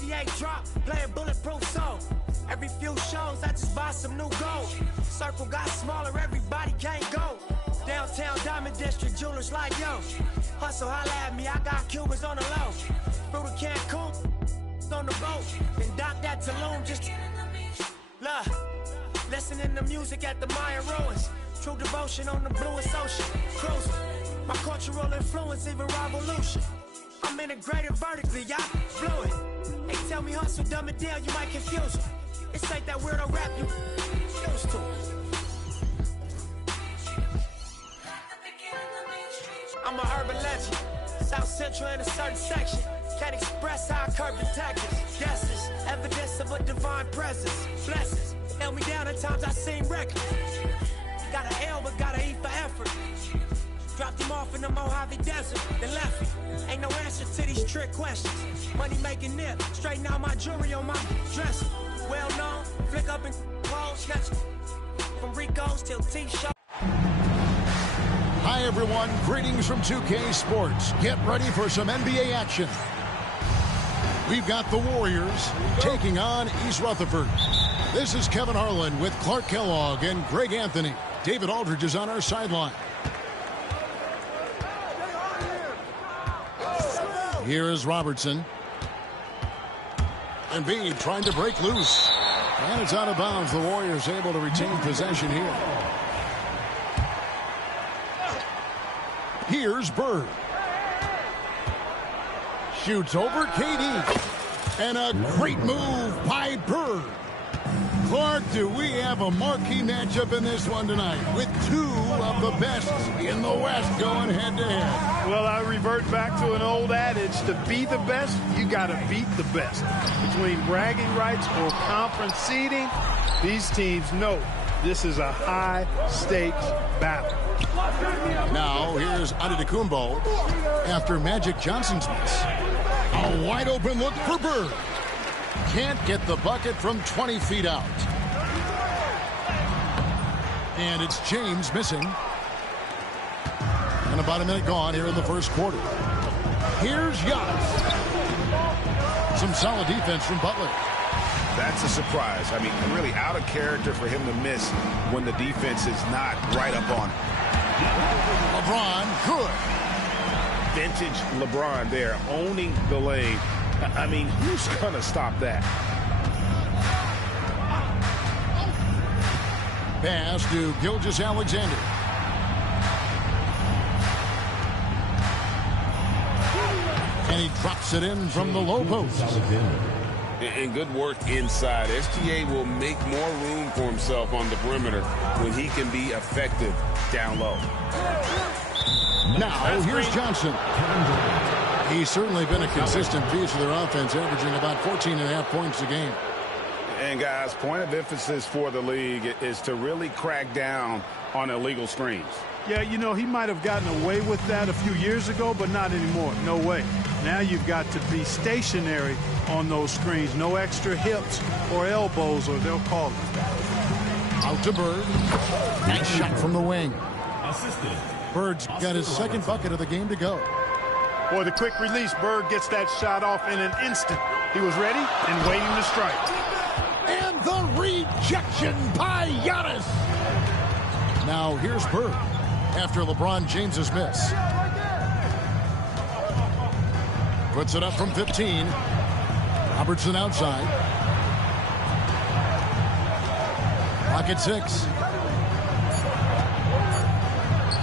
58 drop, playing bulletproof soul. Every few shows, I just buy some new gold. Circle got smaller, everybody can't go. Downtown Diamond District, jewelers like yo. Hustle, holla at me, I got Cubans on the low. Through the Cancun, on the boat. Then dock that Tulum, just look. Listening to music at the Mayan ruins. True devotion on the bluest ocean. Cruising. My cultural influence, even revolution. I'm integrated vertically, y'all fluid. They tell me hustle, dumb it down, you might confuse them. This ain't that weirdo rap you used to. I'm a urban legend. South Central in a certain section. Can't express how I curb detectives. Guesses, evidence of a divine presence. Blessings, held me down at times I seem reckless. Got an L but gotta eat for effort. Dropped him off in the Mojave Desert, then left him. Ain't no answer to these trick questions. Money making nip, straighten out my jewelry on my dresser. Well known, flick up and close, snatch from Rico's till T-shirt. Hi everyone, greetings from 2K Sports. Get ready for some NBA action. We've got the Warriors taking on East Rutherford. This is Kevin Harlan with Clark Kellogg and Greg Anthony. David Aldridge is on our sideline. Here is Robertson. Embiid trying to break loose. And it's out of bounds. The Warriors able to retain possession here. Here's Bird. Shoots over KD. And a great move by Bird. Clark, do we have a marquee matchup in this one tonight with two of the best in the West going head-to-head? Well, I revert back to an old adage. To be the best, you got to beat the best. Between bragging rights or conference seeding, these teams know this is a high-stakes battle. Now, here's Antetokounmpo after Magic Johnson's miss. A wide-open look for Bird. Can't get the bucket from 20 feet out. And it's James missing. And about a minute gone here in the first quarter. Here's Giannis. Some solid defense from Butler. That's a surprise. I mean, really out of character for him to miss when the defense is not right up on him. LeBron, good. Vintage LeBron there, owning the lane. I mean, who's going to stop that? Pass to Gilgeous-Alexander. And he drops it in from the low post. And good work inside. SGA will make more room for himself on the perimeter when he can be effective down low. Now, here's Johnson. He's certainly been a consistent piece of their offense, averaging about 14.5 points a game. And, guys, point of emphasis for the league is to really crack down on illegal screens. Yeah, you know, he might have gotten away with that a few years ago, but not anymore. No way. Now you've got to be stationary on those screens. No extra hips or elbows, or they'll call it. Out to Bird. Nice shot from the wing. Bird's got his second bucket of the game to go. Boy, the quick release, Bird gets that shot off in an instant. He was ready and waiting to strike. And the rejection by Giannis. Now here's Bird after LeBron James's miss. Puts it up from 15. Robertson outside. Pocket 6.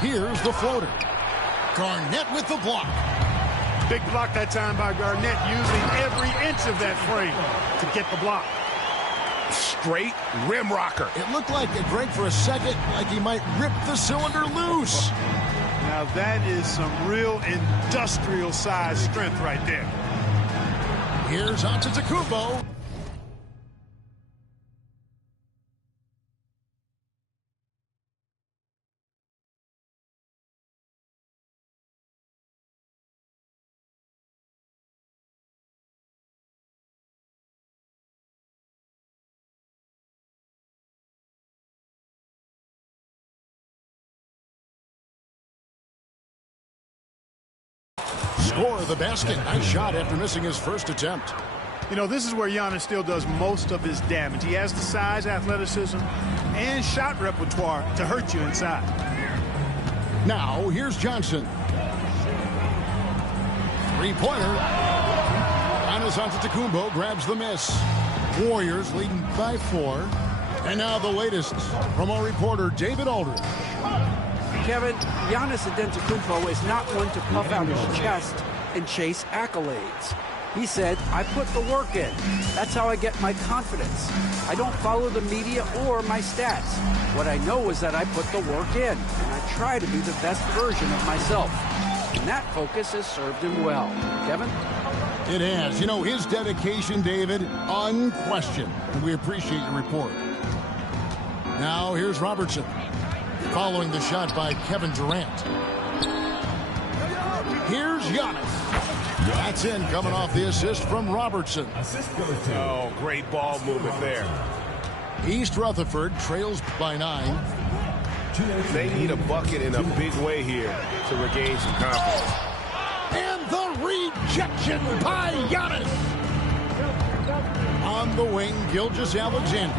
Here's the floater. Garnett with the block. Big block that time by Garnett, using every inch of that frame to get the block. Straight rim rocker. It looked like a break for a second, like he might rip the cylinder loose. Now that is some real industrial size strength right there. Here's Antetokounmpo. Score the basket. Nice shot after missing his first attempt. You know, this is where Giannis still does most of his damage. He has the size, athleticism, and shot repertoire to hurt you inside. Now, here's Johnson. Three-pointer. Giannis Antetokounmpo grabs the miss. Warriors leading by 4. And now the latest from our reporter, David Aldridge. Kevin, Giannis Antetokounmpo is not one to puff out his chest and chase accolades. He said, I put the work in. That's how I get my confidence. I don't follow the media or my stats. What I know is that I put the work in, and I try to be the best version of myself. And that focus has served him well. Kevin? It has. You know, his dedication, David, unquestioned. And we appreciate your report. Now, here's Robertson. Following the shot by Kevin Durant. Here's Giannis. That's in, coming off the assist from Robertson. Oh, great ball movement there. East Rutherford trails by 9. They need a bucket in a big way here to regain some confidence. And the rejection by Giannis. On the wing, Gilgeous-Alexander.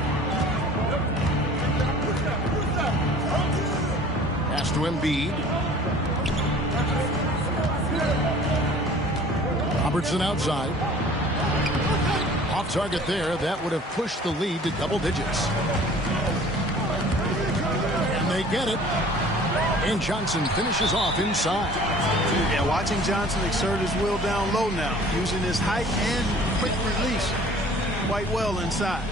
Pass to Embiid. Robertson outside. Off target there. That would have pushed the lead to double digits. And they get it. And Johnson finishes off inside. Yeah, watching Johnson exert his will down low now, using his height and quick release quite well inside.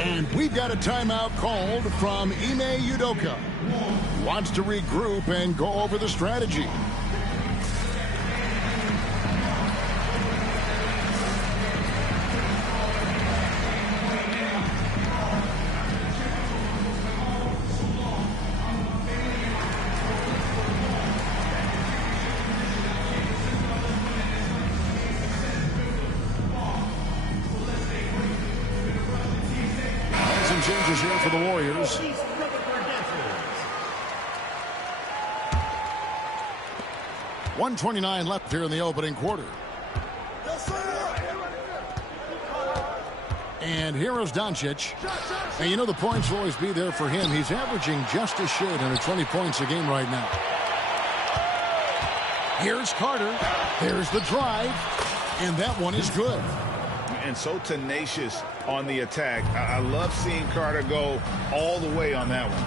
And we've got a timeout called from Ime Udoka. Wants to regroup and go over the strategy. Changes here for the Warriors. .129 left here in the opening quarter. And here is Doncic. And you know the points will always be there for him. He's averaging just a shade under 20 points a game right now. Here's Carter. There's the drive. And that one is good. And so tenacious on the attack. I love seeing Carter go all the way on that one.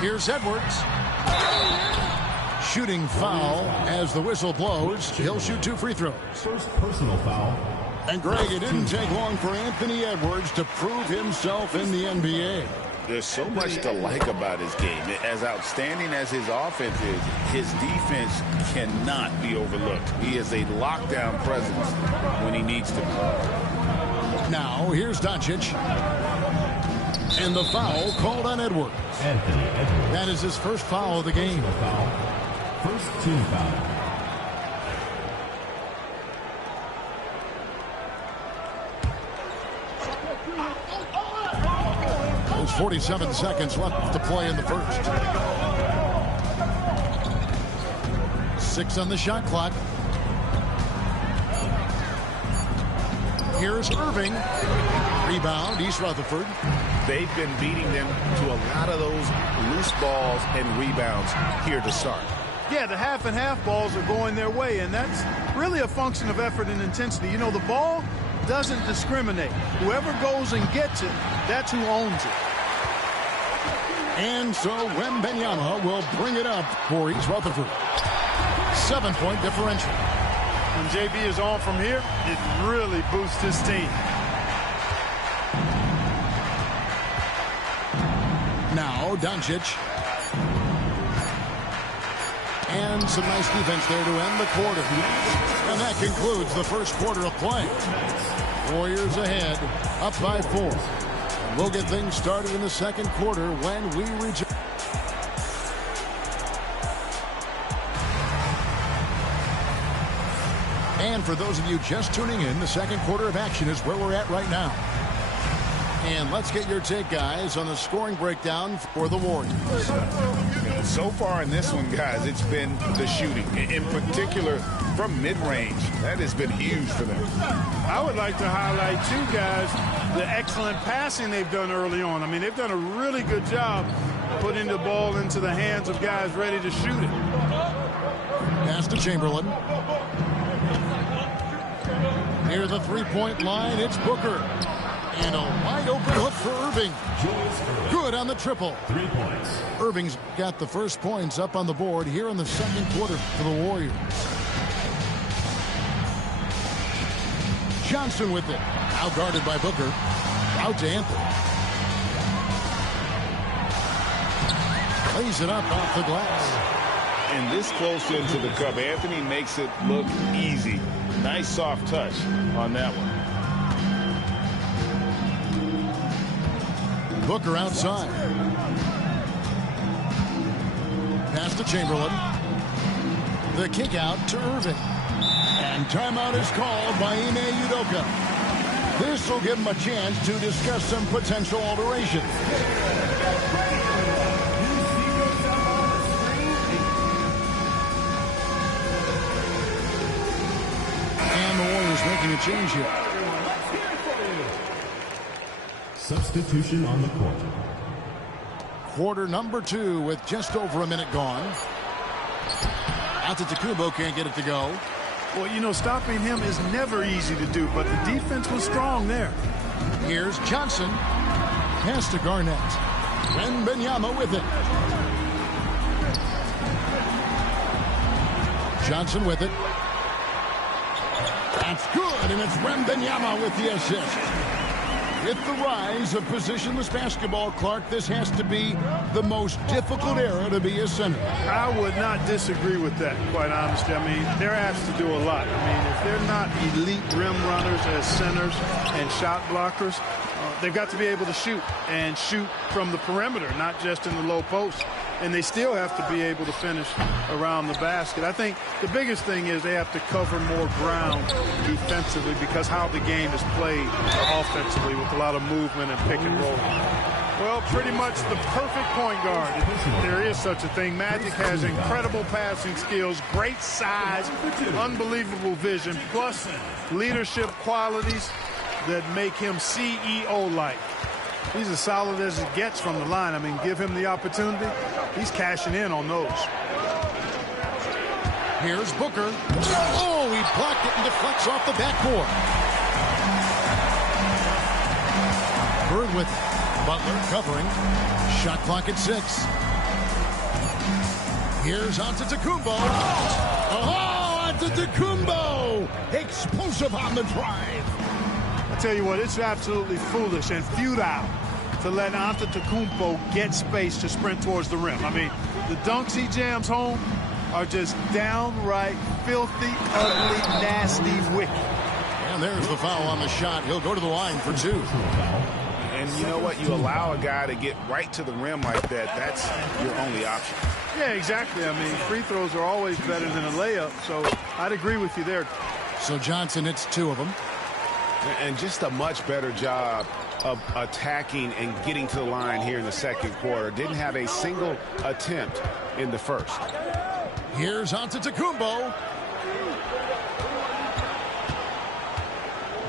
Here's Edwards. Shooting foul as the whistle blows. He'll shoot 2 free throws. First personal foul. And Greg, it didn't take long for Anthony Edwards to prove himself in the NBA. There's so much to like about his game. As outstanding as his offense is, his defense cannot be overlooked. He is a lockdown presence when he needs to be. Now, here's Doncic. And the foul called on Edwards. Anthony Edwards. That is his first foul of the game. Foul. First team foul. There's 47 seconds left to play in the first. 6 on the shot clock. Here's Irving. Rebound, East Rutherford. They've been beating them to a lot of those loose balls and rebounds here to start. Yeah, the half and half balls are going their way, and that's really a function of effort and intensity. You know, the ball doesn't discriminate. Whoever goes and gets it, that's who owns it. And so Wembanyama will bring it up for East Rutherford. 7-point differential. When JB is on from here, it really boosts his team. Now Doncic. And some nice defense there to end the quarter. And that concludes the first quarter of play. Warriors ahead, up by 4. We'll get things started in the second quarter when we return. And for those of you just tuning in, the second quarter of action is where we're at right now. And let's get your take, guys, on the scoring breakdown for the Warriors. So far in this one, guys, it's been the shooting. In particular, from mid-range. That has been huge for them. I would like to highlight, too, guys, the excellent passing they've done early on. I mean, they've done a really good job putting the ball into the hands of guys ready to shoot it. Pass to Chamberlain. Near the three-point line, it's Booker. And a wide open look for Irving. Good on the triple. 3 points. Irving's got the first points up on the board here in the second quarter for the Warriors. Johnson with it. Out guarded by Booker. Out to Anthony. Lays it up off the glass. And this close into the cup, Anthony makes it look easy. Nice soft touch on that one. Booker outside. Pass to Chamberlain. The kick out to Irving. And timeout is called by Ime Udoka. This will give him a chance to discuss some potential alteration. And the Warriors making a change here. Substitution on the court. Quarter number 2 with just over a minute gone. Antetokounmpo can't get it to go. Well, you know, stopping him is never easy to do, but the defense was strong there. Here's Johnson. Pass to Garnett. Wembanyama with it. Johnson with it. That's good, and it's Wembanyama with the assist. With the rise of positionless basketball, Clark, this has to be the most difficult era to be a center. I would not disagree with that, quite honestly. I mean, they're asked to do a lot. I mean, if they're not elite rim runners as centers and shot blockers, they've got to be able to shoot and shoot from the perimeter, not just in the low post. And they still have to be able to finish around the basket. I think the biggest thing is they have to cover more ground defensively because how the game is played offensively with a lot of movement and pick and roll. Well, pretty much the perfect point guard, if there is such a thing. Magic has incredible passing skills, great size, unbelievable vision, plus leadership qualities that make him CEO-like. He's as solid as it gets from the line. I mean, give him the opportunity. He's cashing in on those. Here's Booker. Oh, he blocked it and deflects off the backboard. Bird with it. Butler covering. Shot clock at 6. Here's Antetokounmpo. Oh, Antetokounmpo! Explosive on the drive. I tell you what, it's absolutely foolish and futile to let Antetokounmpo get space to sprint towards the rim. I mean, the dunks he jams home are just downright filthy, ugly, nasty, wicked. And there's the foul on the shot. He'll go to the line for 2. And you know what? You allow a guy to get right to the rim like that, that's your only option. Yeah, exactly. I mean, free throws are always better than a layup, so I'd agree with you there. So Johnson hits 2 of them. And just a much better job of attacking and getting to the line here in the second quarter. Didn't have a single attempt in the first. Here's Antetokounmpo.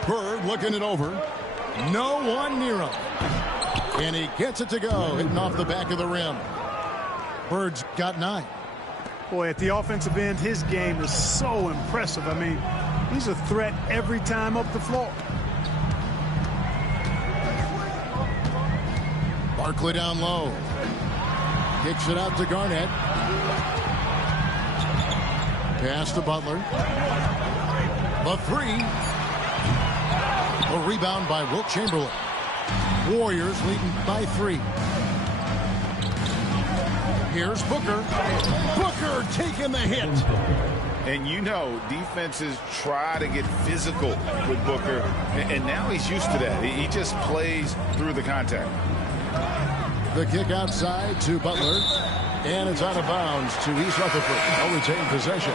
Bird looking it over. No one near him. And he gets it to go, hitting off the back of the rim. Bird's got 9. Boy, at the offensive end, his game is so impressive. I mean, he's a threat every time up the floor. Barkley down low. Kicks it out to Garnett. Pass to Butler. The 3. A rebound by Wilt Chamberlain. Warriors leading by 3. Here's Booker. Booker taking the hit. And you know, defenses try to get physical with Booker, and now he's used to that. He just plays through the contact. The kick outside to Butler, and it's out of bounds to East Rutherford. They'll retain possession.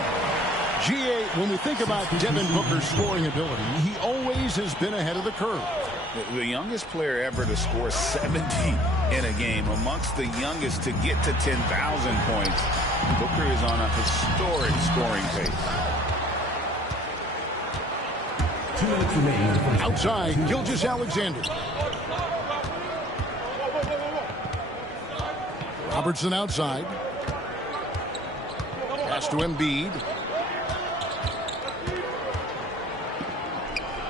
GA, when we think about Devin Booker's scoring ability, he always has been ahead of the curve. The youngest player ever to score 70 in a game, amongst the youngest to get to 10,000 points. Booker is on a historic scoring pace. 2 minutes remaining. Outside, Gilgeous-Alexander. Robertson outside. Pass to Embiid.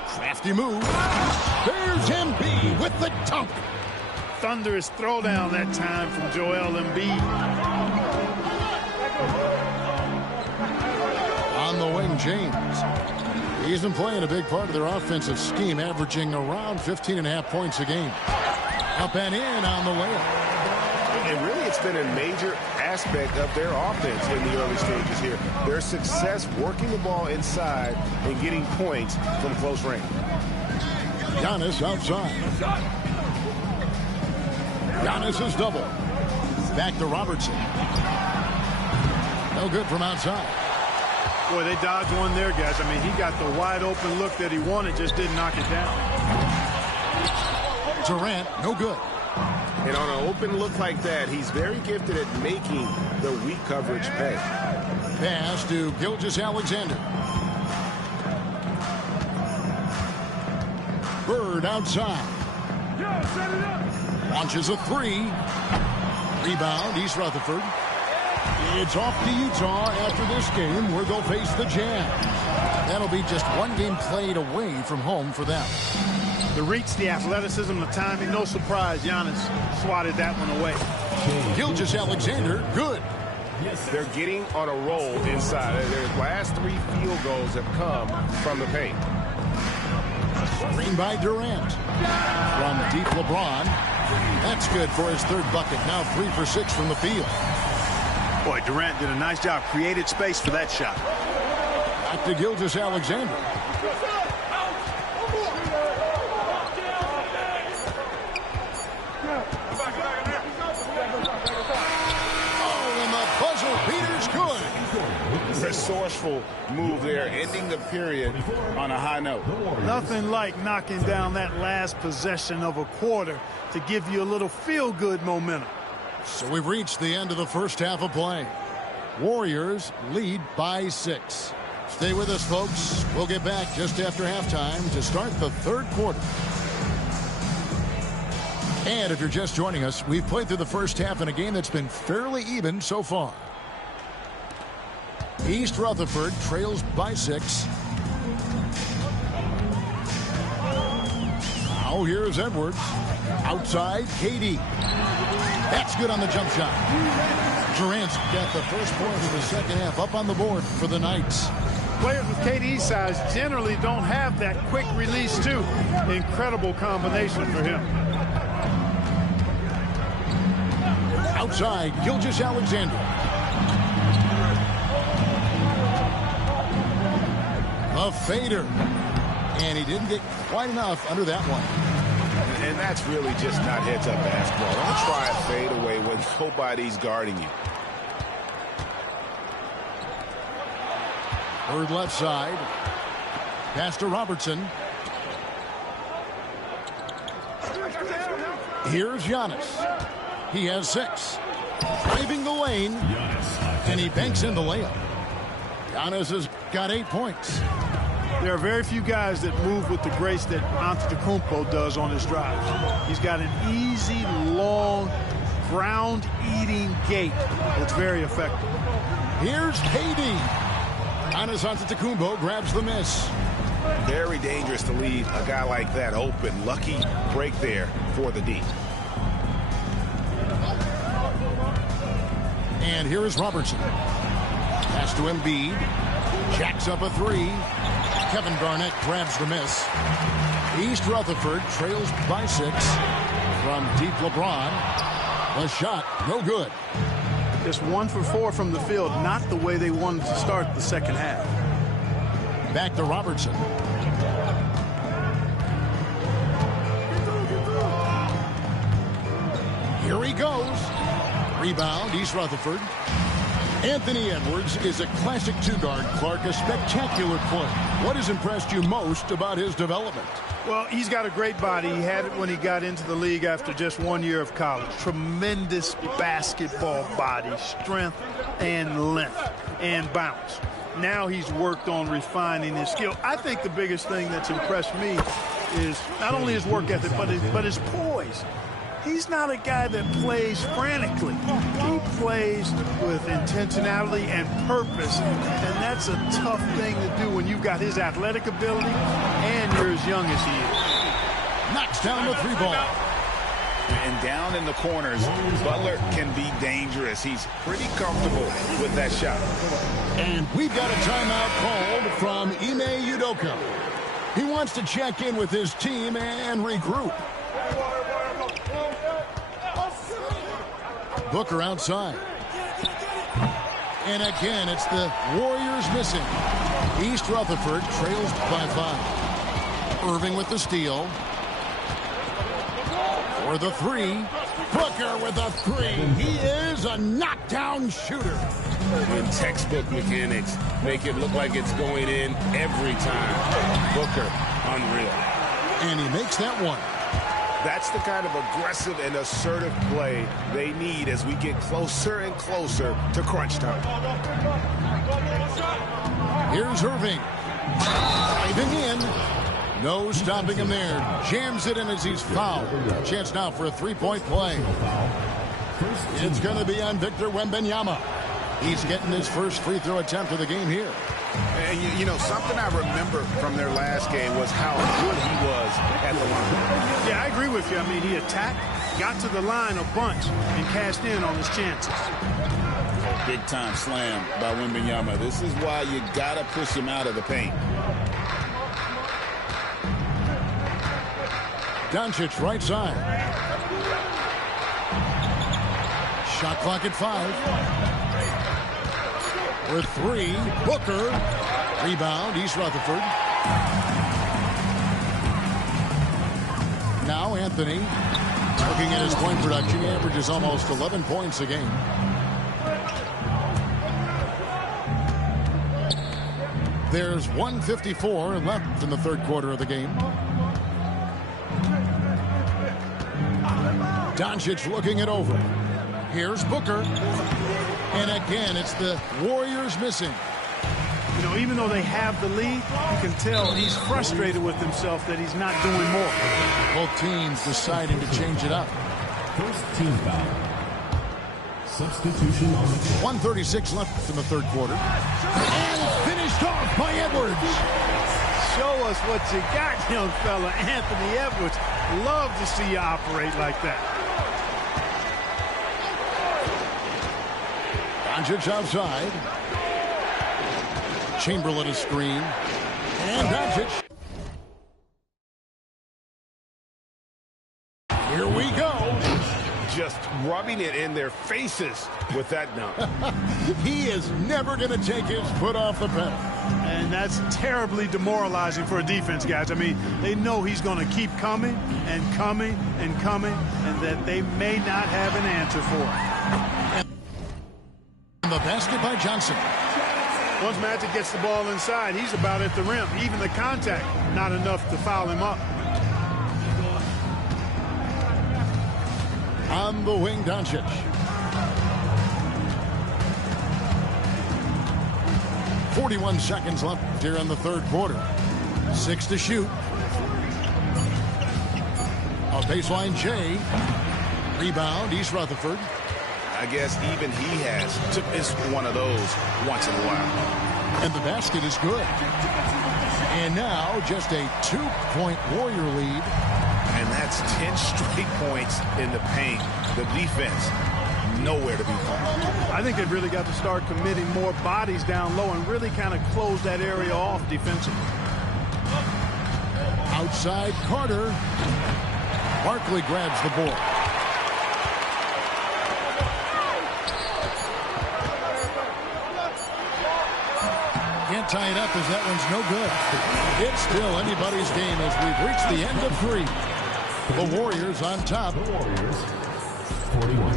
Crafty move. There's Embiid with the dunk. Thunderous throwdown that time from Joel Embiid. On the wing, James. He's been playing a big part of their offensive scheme, averaging around 15.5 points a game. Up and in on the layup. And really, it's been a major aspect of their offense in the early stages here. Their success working the ball inside and getting points from close range. Giannis outside. Giannis is double. Back to Robertson. No good from outside. Boy, they dodged one there, guys. I mean, he got the wide open look that he wanted, just didn't knock it down. Durant, no good. And on an open look like that, he's very gifted at making the weak coverage pay. Pass to Gilgeous-Alexander. Bird outside. Launches a three. Rebound, East Rutherford. It's off to Utah after this game where they'll face the Jazz. That'll be just one game played away from home for them. The reach, the athleticism, the timing, no surprise. Giannis swatted that one away. Gilgeous-Alexander, good. They're getting on a roll inside. Their last 3 field goals have come from the paint. Screen by Durant. From deep LeBron. That's good for his 3rd bucket. Now 3 for 6 from the field. Boy, Durant did a nice job. Created space for that shot. Back to Gilgeous-Alexander. Resourceful move there, ending the period on a high note. Nothing like knocking down that last possession of a quarter to give you a little feel-good momentum. So we've reached the end of the first half of play. Warriors lead by 6. Stay with us, folks. We'll get back just after halftime to start the 3rd quarter. And if you're just joining us, we've played through the first half in a game that's been fairly even so far. East Rutherford trails by 6. Now here's Edwards. Outside, KD. That's good on the jump shot. Durant's got the first points of the second half up on the board for the Knights. Players with KD size generally don't have that quick release, too. Incredible combination for him. Outside, Gilgeous-Alexander. A fader. And he didn't get quite enough under that one. And that's really just not heads-up basketball. Don't try a fadeaway when nobody's guarding you. Bird left side. Pass to Robertson. Here's Giannis. He has 6. Driving the lane. And he banks in the layup. Giannis has got 8 points. There are very few guys that move with the grace that Antetokounmpo does on his drives. He's got an easy, long, ground-eating gait that's very effective. Here's KD. Giannis Antetokounmpo grabs the miss. Very dangerous to leave a guy like that open. Lucky break there for the D. And here is Robertson. Pass to Embiid. Jacks up a 3. Kevin Garnett grabs the miss. East Rutherford trails by 6 from deep LeBron. The shot, no good. Just 1 for 4 from the field, not the way they wanted to start the second half. Back to Robertson. Here he goes. Rebound, East Rutherford. Anthony Edwards is a classic 2-guard, Clark, a spectacular player. What has impressed you most about his development? Well, he's got a great body. He had it when he got into the league after just 1 year of college. Tremendous basketball body, strength and length and bounce. Now he's worked on refining his skill. I think the biggest thing that's impressed me is not only his work ethic, but his poise. He's not a guy that plays frantically. He plays with intentionality and purpose, and that's a tough thing to do when you've got his athletic ability and you're as young as he is. Knocks down the 3-ball. And down in the corners, Butler can be dangerous. He's pretty comfortable with that shot. And we've got a timeout called from Ime Udoka. He wants to check in with his team and regroup. Booker outside. And again, it's the Warriors missing. East Rutherford trails by 5. Irving with the steal. For the 3. Booker with a 3. He is a knockdown shooter. When textbook mechanics make it look like it's going in every time. Booker, unreal. And he makes that one. That's the kind of aggressive and assertive play they need as we get closer and closer to crunch time. Here's Irving. Driving in. No stopping him there. Jams it in as he's fouled. Chance now for a 3-point play. It's going to be on Victor Wembanyama. He's getting his first free throw attempt of the game here. And, you know, something I remember from their last game was how good he was at the line. Yeah, I agree with you. I mean, he attacked, got to the line a bunch, and cashed in on his chances. Big-time slam by Wembanyama. This is why you got to push him out of the paint. Doncic right side. Shot clock at 5. For 3, Booker. Rebound, East Rutherford. Now Anthony, looking at his point production, he averages almost 11 points a game. There's 1:54 left in the third quarter of the game. Doncic looking it over. Here's Booker. And again, it's the Warriors missing. You know, even though they have the lead, you can tell he's frustrated with himself that he's not doing more. Both teams deciding to change it up. First team foul. Substitution on the court. 1:36 left in the third quarter. And finished off by Edwards. Show us what you got, young fella. Anthony Edwards. Love to see you operate like that. Doncic outside. Chamberlain a screen. And Doncic. Here we go. Just rubbing it in their faces with that dunk. He is never going to take his foot off the pedal. And that's terribly demoralizing for a defense, guys. I mean, they know he's going to keep coming and coming and coming, and that they may not have an answer for it. And the basket by Johnson. Once Magic gets the ball inside, he's about at the rim. Even the contact, not enough to foul him up. On the wing, Doncic. .41 seconds left here in the third quarter. 6 to shoot. A baseline J. Rebound, East Rutherford. I guess even he has to miss one of those once in a while. And the basket is good. And now just a 2-point Warrior lead. And that's 10 straight points in the paint. The defense, nowhere to be found. I think they've really got to start committing more bodies down low and really kind of close that area off defensively. Outside Carter. Barkley grabs the board. Can't tie it up as that one's no good. It's still anybody's game as we've reached the end of 3. The Warriors on top. The Warriors, 41.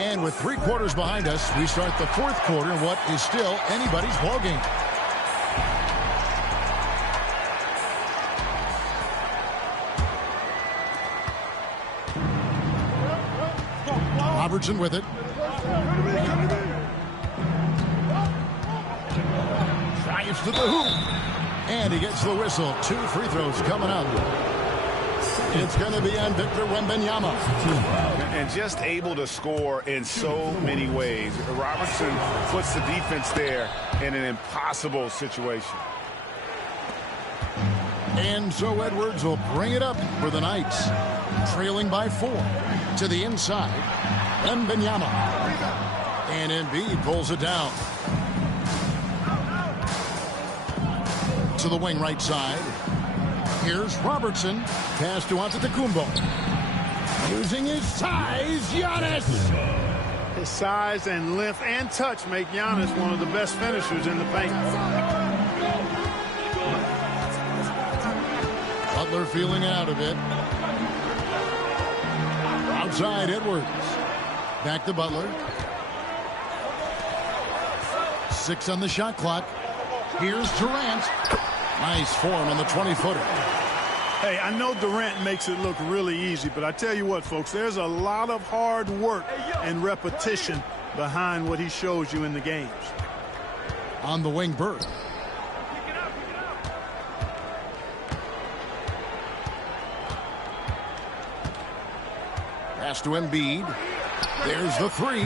And with 3 quarters behind us, we start the fourth quarter in what is still anybody's ballgame. Robertson with it. drives to the hoop. And he gets the whistle. 2 free throws coming up. It's going to be on Victor Wembanyama. And just able to score in so many ways. Robertson puts the defense there in an impossible situation. And so Edwards will bring it up for the Knights. Trailing by 4 to the inside. Wembanyama. And Embiid pulls it down. To the wing right side. Here's Robertson. Pass to Antetokounmpo. Using his size, Giannis. His size and length and touch make Giannis one of the best finishers in the paint. Butler feeling out of it. Outside Edwards. Back to Butler. 6 on the shot clock. Here's Durant. Nice form on the 20-footer. Hey, I know Durant makes it look really easy, but I tell you what, folks, there's a lot of hard work and repetition behind what he shows you in the games. On the wing, Bird. Pass to Embiid. There's the 3.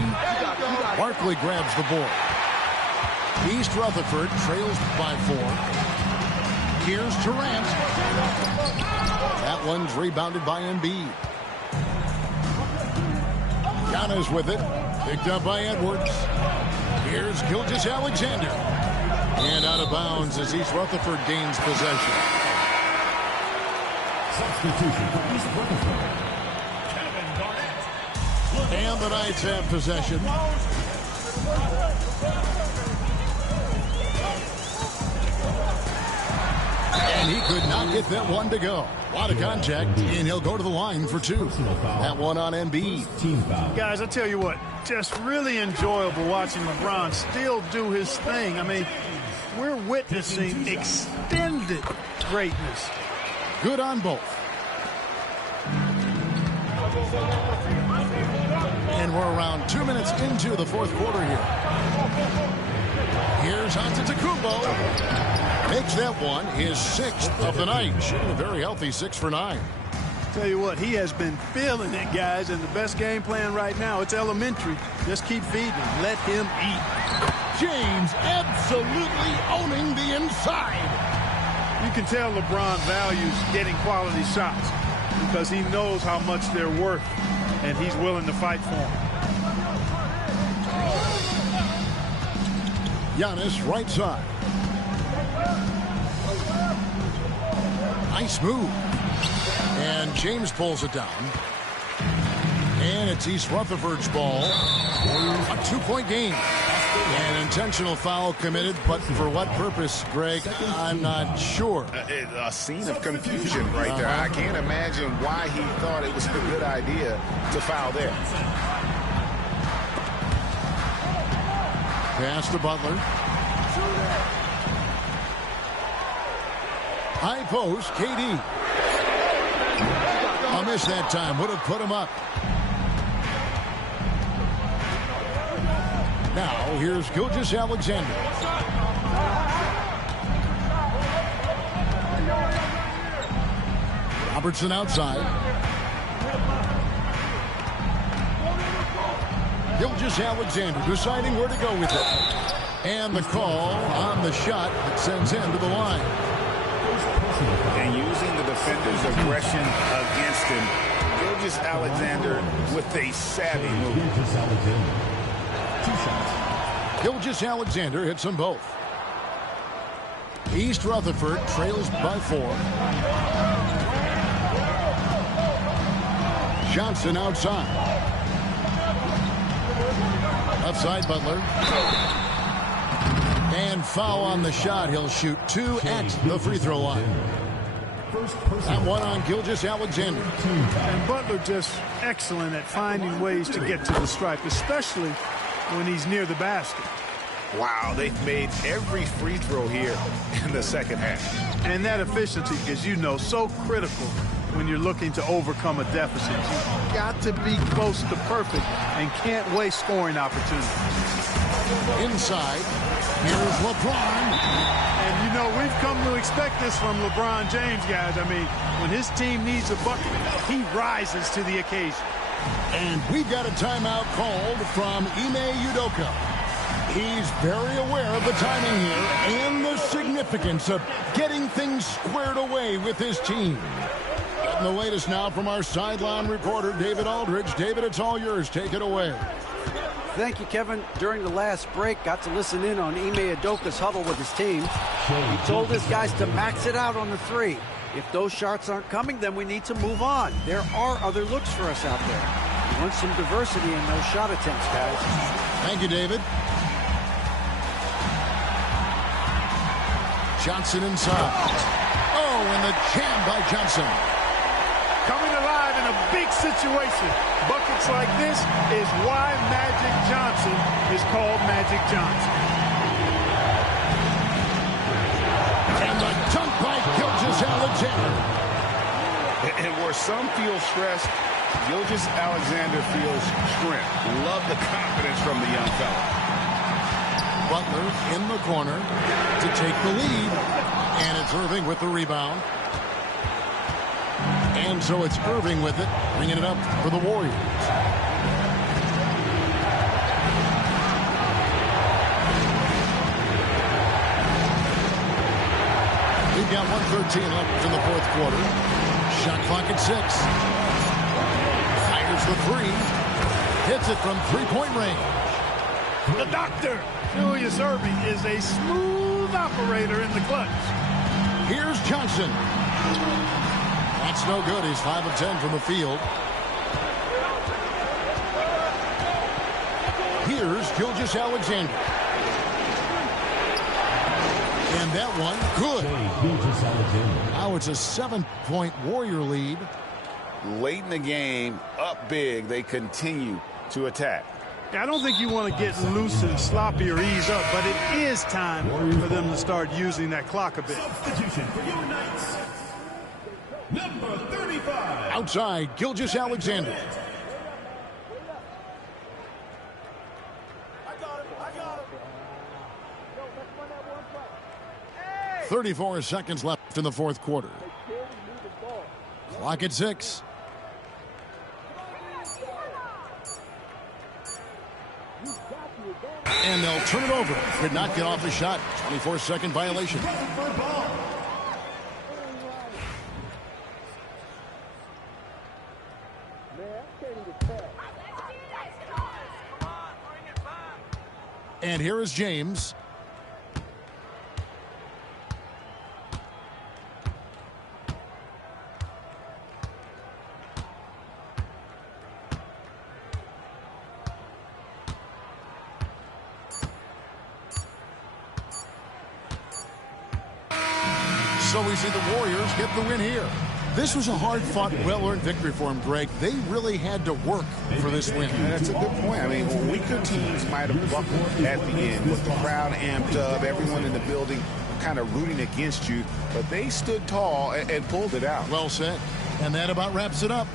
Barkley grabs the board. East Rutherford trails by 4. Here's Durant. That one's rebounded by Embiid. Giannis with it. Picked up by Edwards. Here's Gilgeous-Alexander. And out of bounds as East Rutherford gains possession. Substitution for East Rutherford. And the Knights have possession. And he could not get that one to go. A lot of contact, and he'll go to the line for 2. That one on Embiid. Guys, I tell you what, just really enjoyable watching LeBron still do his thing. I mean, we're witnessing extended greatness. Good on both. And we're around 2 minutes into the 4th quarter here. Here's Antetokounmpo. Makes that one his 6th of the night. Shooting a very healthy 6 for 9. Tell you what, he has been feeling it, guys, and the best game plan right now, it's elementary. Just keep feeding him. Let him eat. James absolutely owning the inside. You can tell LeBron values getting quality shots because he knows how much they're worth, and he's willing to fight for them. Giannis right side. Nice move. And James pulls it down. And it's East Rutherford's ball. A 2-point game. An intentional foul committed, but for what purpose, Greg? I'm not sure. A scene of confusion right there. I can't imagine why he thought it was a good idea to foul there. Pass to Butler. High post, KD. A miss that time. Would have put him up. Now, here's Gilgeous-Alexander. Robertson outside. Gilgeous-Alexander deciding where to go with it. And the call on the shot that sends him to the line. And using the defender's aggression against him, Gilgeous-Alexander with a savvy move. Gilgeous-Alexander hits them both. East Rutherford trails by 4. Johnson outside. Outside Butler. And foul on the shot. He'll shoot 2 at the free throw line. That one on Gilgeous-Alexander. And Butler just excellent at finding ways to get to the stripe, especially when he's near the basket. Wow, they've made every free throw here in the second half. And that efficiency, as you know, so critical when you're looking to overcome a deficit. You've got to be close to perfect and can't waste scoring opportunities. Inside, here's LeBron. And, you know, we've come to expect this from LeBron James, guys. I mean, when his team needs a bucket, he rises to the occasion. And we've got a timeout called from Ime Udoka. He's very aware of the timing here and the significance of getting things squared away with his team. Getting the latest now from our sideline reporter, David Aldridge. David, it's all yours. Take it away. Thank you, Kevin. During the last break, got to listen in on Ime Udoka's huddle with his team. He told his guys to max it out on the three. If those shots aren't coming, then we need to move on. There are other looks for us out there. We want some diversity in those shot attempts, guys. Thank you, David. Johnson inside. Oh, and the jam by Johnson. Coming alive in a big situation. Buckets like this is why Magic Johnson is called Magic Johnson. And the dunk by Gilgeous-Alexander. And where some feel stressed, Gilgeous-Alexander feels strength. Love the confidence from the young fella. Butler in the corner to take the lead. And it's Irving with the rebound. And so it's Irving with it, bringing it up for the Warriors. We've got 1:13 left in the fourth quarter. Shot clock at 6. Fires the three. Hits it from three-point range. The doctor, Julius Irving, is a smooth operator in the clutch. Here's Johnson. That's no good. He's 5 of 10 from the field. Here's Gilgeous-Alexander. And that one, good. Now it's a 7-point Warrior lead. Late in the game, up big, they continue to attack. I don't think you want to get loose and sloppy or ease up, but it is time for them to start using that clock a bit. Substitution for your Knights. Number 35. Outside, Gilgeous-Alexander. 34 seconds left in the fourth quarter. Clock at 6. And they'll turn it over. Could not get off the shot. 24-second violation. And here is James. So we see the Warriors get the win here. This was a hard-fought, well-earned victory for them, Greg. They really had to work for this win. And that's a good point. I mean, weaker teams might have buckled at the end with the crowd amped up, everyone in the building kind of rooting against you, but they stood tall and pulled it out. Well said. And that about wraps it up.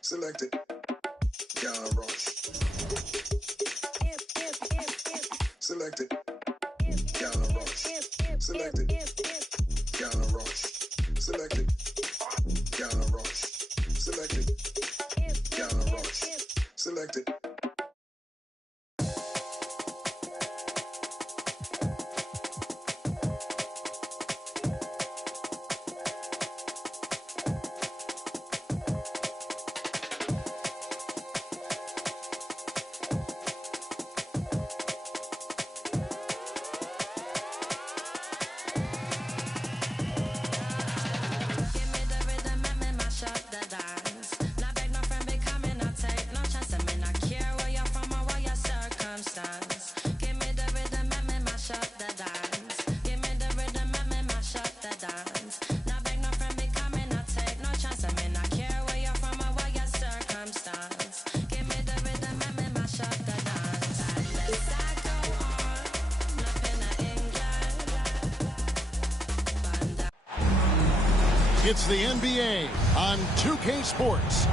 Selected. John Ross. Selected. John Ross. Selected. John Ross. Selected. John Ross. Selected. John Ross. Selected. It's the NBA on 2K Sports. Here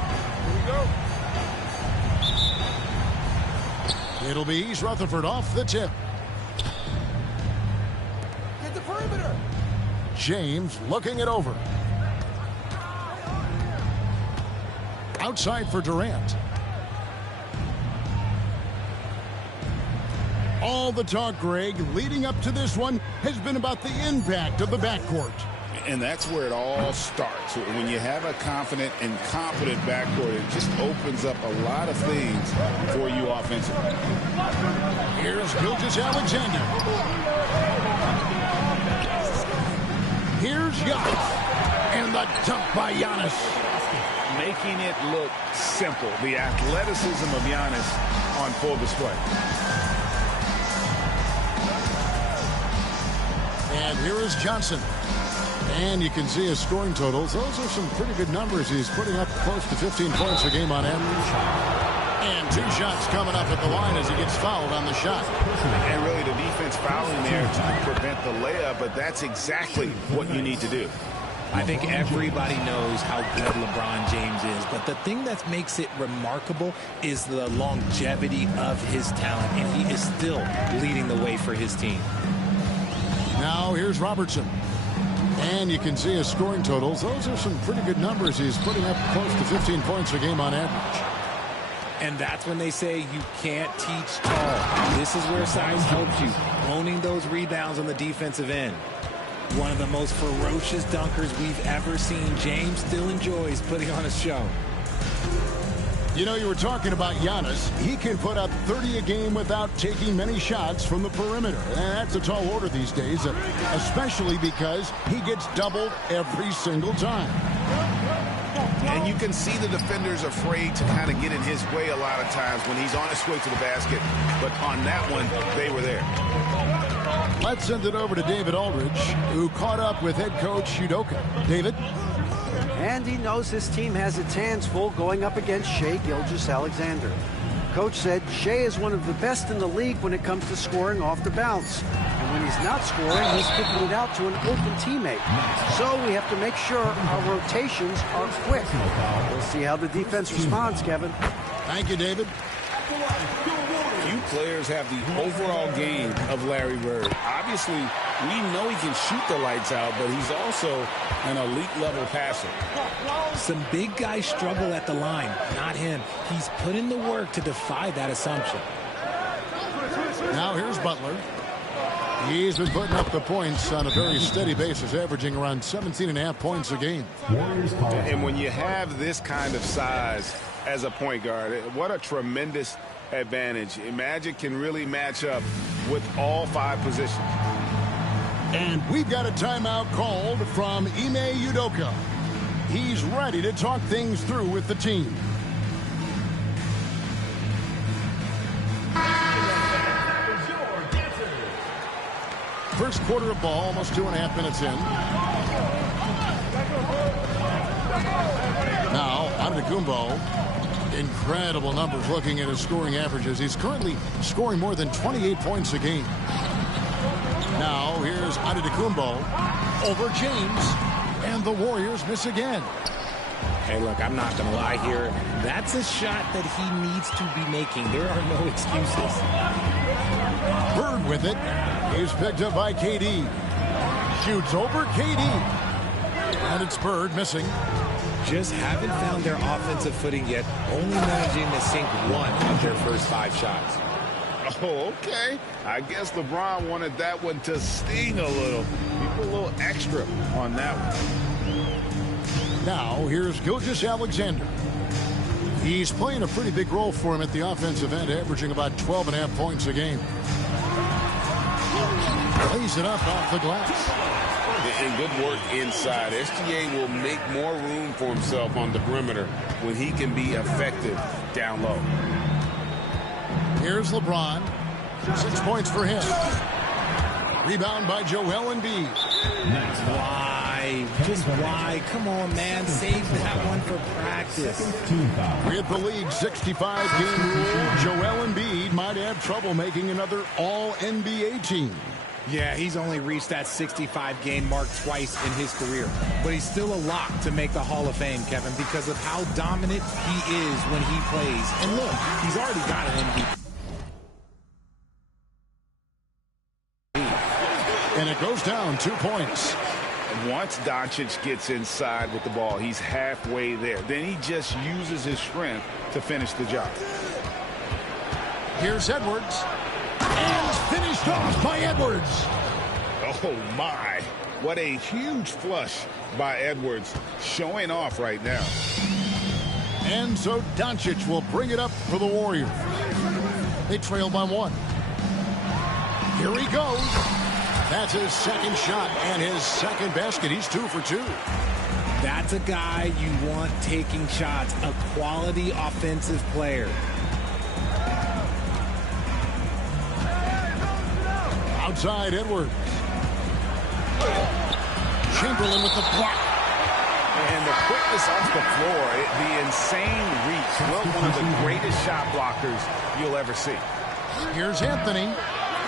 we go. It'll be East Rutherford off the tip. Hit the perimeter. James looking it over. Outside for Durant. All the talk, Greg, leading up to this one has been about the impact of the backcourt. And that's where it all starts. When you have a confident and competent backcourt, it just opens up a lot of things for you offensively. Here's Gilgeous-Alexander. Here's Giannis. And the dunk by Giannis. Making it look simple. The athleticism of Giannis on full display. And here is Johnson. And you can see his scoring totals. Those are some pretty good numbers. He's putting up close to 15 points a game on average. And 2 shots coming up at the line as he gets fouled on the shot. And really the defense fouling there to prevent the layup, but that's exactly what you need to do. I think everybody knows how good LeBron James is, but the thing that makes it remarkable is the longevity of his talent, and he is still leading the way for his team. Now here's Robertson. And you can see his scoring totals. Those are some pretty good numbers. He's putting up close to 15 points a game on average. And that's when they say you can't teach tall. This is where size helps you, owning those rebounds on the defensive end. One of the most ferocious dunkers we've ever seen. James still enjoys putting on a show. You know, you were talking about Giannis. He can put up 30 a game without taking many shots from the perimeter. And that's a tall order these days, especially because he gets doubled every single time. And you can see the defenders afraid to kind of get in his way a lot of times when he's on his way to the basket. But on that one, they were there. Let's send it over to David Aldridge, who caught up with head coach Udoka. David? And he knows his team has its hands full going up against Shai Gilgeous-Alexander. Coach said Shai is one of the best in the league when it comes to scoring off the bounce. And when he's not scoring, he's kicking it out to an open teammate. So we have to make sure our rotations are quick. We'll see how the defense responds, Kevin. Thank you, David. Few players have the overall game of Larry Bird. Obviously, we know he can shoot the lights out, but he's also an elite-level passer. Some big guys struggle at the line, not him. He's put in the work to defy that assumption. Now here's Butler. He's been putting up the points on a very steady basis, averaging around 17.5 points a game. And when you have this kind of size as a point guard, what a tremendous advantage. Magic can really match up with all 5 positions. And we've got a timeout called from Ime Udoka. He's ready to talk things through with the team. First quarter of ball, almost 2.5 minutes in. Now, Antetokounmpo. Incredible numbers looking at his scoring averages. He's currently scoring more than 28 points a game. Now, here's Antetokounmpo over James. And And the Warriors miss again. Hey, look, I'm not going to lie here. That's a shot that he needs to be making. There are no excuses. Bird with it. He's picked up by KD. Shoots over KD. And it's Bird missing. Just haven't found their offensive footing yet, only managing to sink one of their first 5 shots. Oh, okay. I guess LeBron wanted that one to sting a little. He put a little extra on that one. Now, here's Gilgeous-Alexander. He's playing a pretty big role for him at the offensive end, averaging about 12.5 points a game. Lays it up off the glass. And good work inside. SGA will make more room for himself on the perimeter when he can be effective down low. Here's LeBron. 6 points for him. Rebound by Joel Embiid. Why? Just why? Come on, man. Save that one for practice. With the league's 65-game rule, Joel Embiid might have trouble making another All-NBA team. Yeah, he's only reached that 65-game mark twice in his career. But he's still a lock to make the Hall of Fame, Kevin, because of how dominant he is when he plays. And look, he's already got an MVP. And it goes down 2 points. Once Doncic gets inside with the ball, he's halfway there. Then he just uses his strength to finish the job. Here's Edwards. And finished off by Edwards. Oh, my. What a huge flush by Edwards, showing off right now. And so Doncic will bring it up for the Warriors. They trail by 1. Here he goes. That's his second shot and his second basket. He's 2 for 2. That's a guy you want taking shots, a quality offensive player. Outside Edwards. Chamberlain with the block. And the quickness off the floor, the insane reach. Well, one of the greatest shot blockers you'll ever see. Here's Anthony.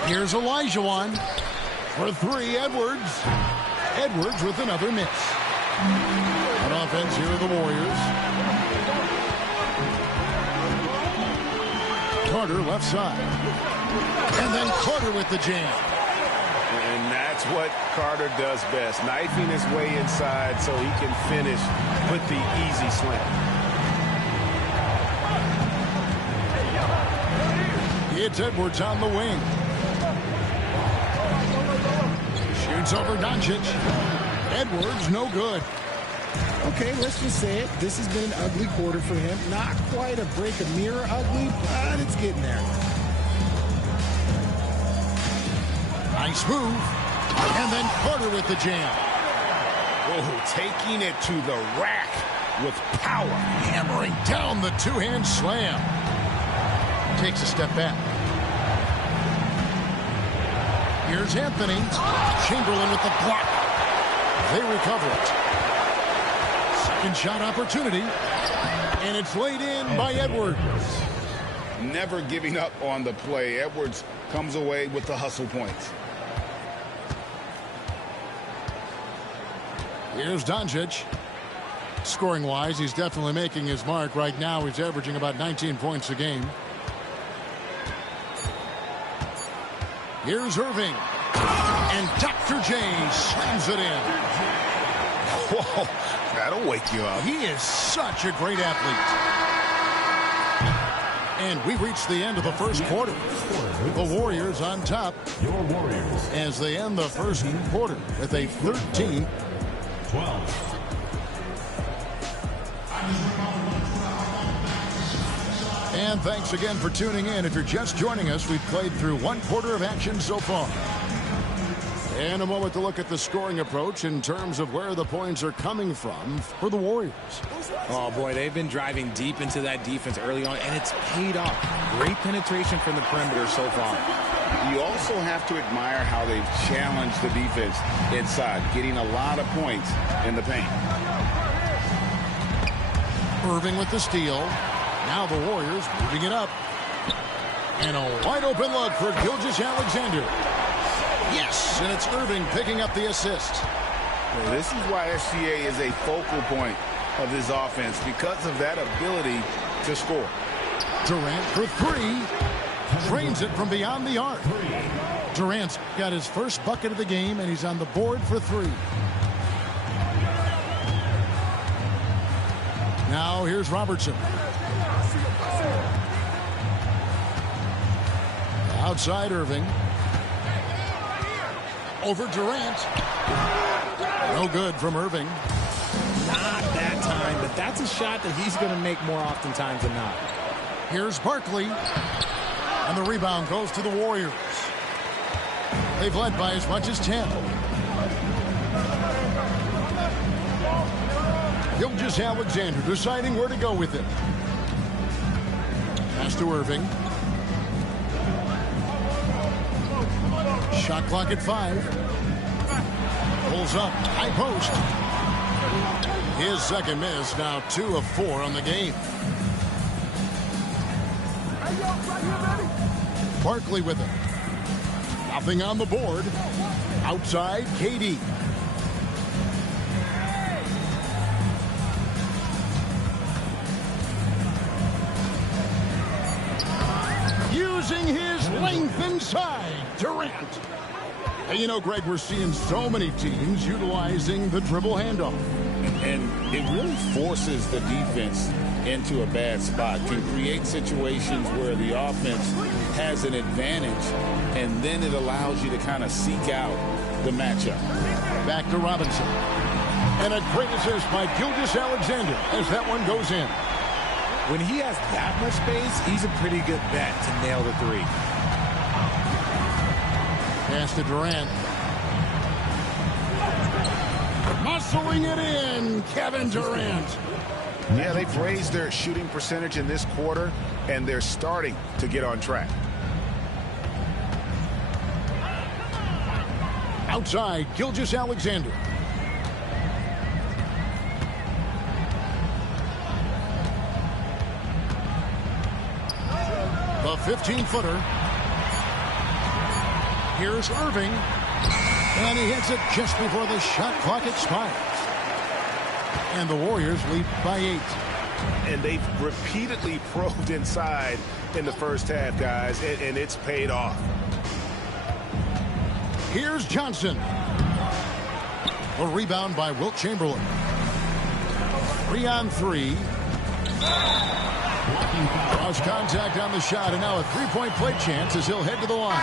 Here's Olajuwon. For 3, Edwards. Edwards with another miss. On offense here are the Warriors. Carter left side. And then Carter with the jam. And that's what Carter does best, knifing his way inside so he can finish with the easy slam. It's Edwards on the wing. Shoots over Doncic. Edwards, no good. Okay, let's just say it. This has been an ugly quarter for him. Not quite a break a mirror ugly, but it's getting there. Nice move. And then Carter with the jam. Oh, taking it to the rack with power. Hammering down the two-hand slam. Takes a step back. Here's Anthony. Chamberlain with the block. They recover it. Second shot opportunity. And it's laid in by Edwards. Never giving up on the play. Edwards comes away with the hustle points. Here's Doncic. Scoring-wise, he's definitely making his mark. Right now, he's averaging about 19 points a game. Here's Irving. And Dr. J slams it in. Whoa, that'll wake you up. He is such a great athlete. And we reach the end of the first quarter. The Warriors on top. Your Warriors. As they end the first quarter with a 13-12. And thanks again for tuning in. If you're just joining us, we've played through one quarter of action so far. And a moment to look at the scoring approach in terms of where the points are coming from for the Warriors. Oh, boy, they've been driving deep into that defense early on, and it's paid off. Great penetration from the perimeter so far. You also have to admire how they've challenged the defense inside, getting a lot of points in the paint. Irving with the steal. Now the Warriors moving it up. And a wide open look for Gilgeous-Alexander. Yes, and it's Irving picking up the assist. Well, this is why SGA is a focal point of this offense, because of that ability to score. Durant for three. Drains it from beyond the arc. Durant's got his first bucket of the game, and he's on the board for three. Now here's Robertson. Outside Irving. Over Durant. No good from Irving. Not that time, but that's a shot that he's going to make more oftentimes than not. Here's Barkley. And the rebound goes to the Warriors. They've led by as much as 10. Gilgeous-Alexander deciding where to go with it. Pass to Irving. Shot clock at 5. Pulls up. High post. His second miss. Now 2 of 4 on the game. Barkley with it. Nothing on the board. Outside, KD. Using his length inside, Durant. And you know, Greg, we're seeing so many teams utilizing the dribble handoff. And it really forces the defense into a bad spot, can create situations where the offense has an advantage, and then it allows you to kind of seek out the matchup. Back to Robinson. And a great assist by Gilgeous-Alexander as that one goes in. When he has that much space, he's a pretty good bet to nail the three. Pass to Durant. Muscling it in, Kevin Durant. Yeah, they've raised their shooting percentage in this quarter, and they're starting to get on track. Outside, Gilgeous-Alexander. The 15-footer. Here's Irving. And he hits it just before the shot clock expires. And the Warriors lead by 8. And they've repeatedly probed inside in the first half, guys, and it's paid off. Here's Johnson. A rebound by Wilt Chamberlain. 3 on 3. Cross contact on the shot, and now a three-point play chance as he'll head to the line.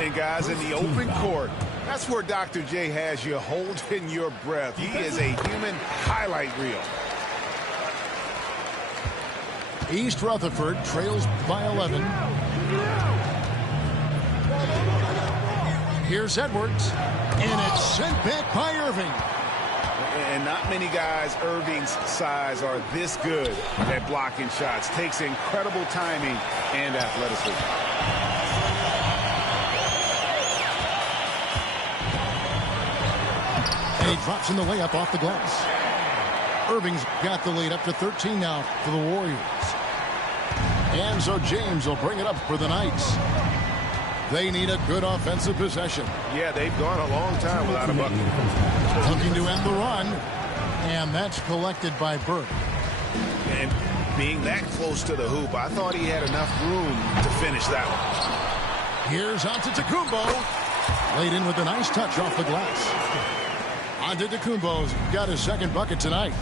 And guys, in the open court, that's where Dr. J has you holding your breath. He is a human highlight reel. East Rutherford trails by 11. Here's Edwards, and it's sent back by Irving. And not many guys Irving's size are this good at blocking shots. Takes incredible timing and athleticism. And he drops in the layup off the glass. Irving's got the lead up to 13 now for the Warriors. And so James will bring it up for the Knights. They need a good offensive possession. Yeah, they've gone a long time without a bucket. Looking to end the run. And that's collected by Burke. And being that close to the hoop, I thought he had enough room to finish that one. Here's Antetokounmpo. Laid in with a nice touch off the glass. Antetokounmpo's got his second bucket tonight.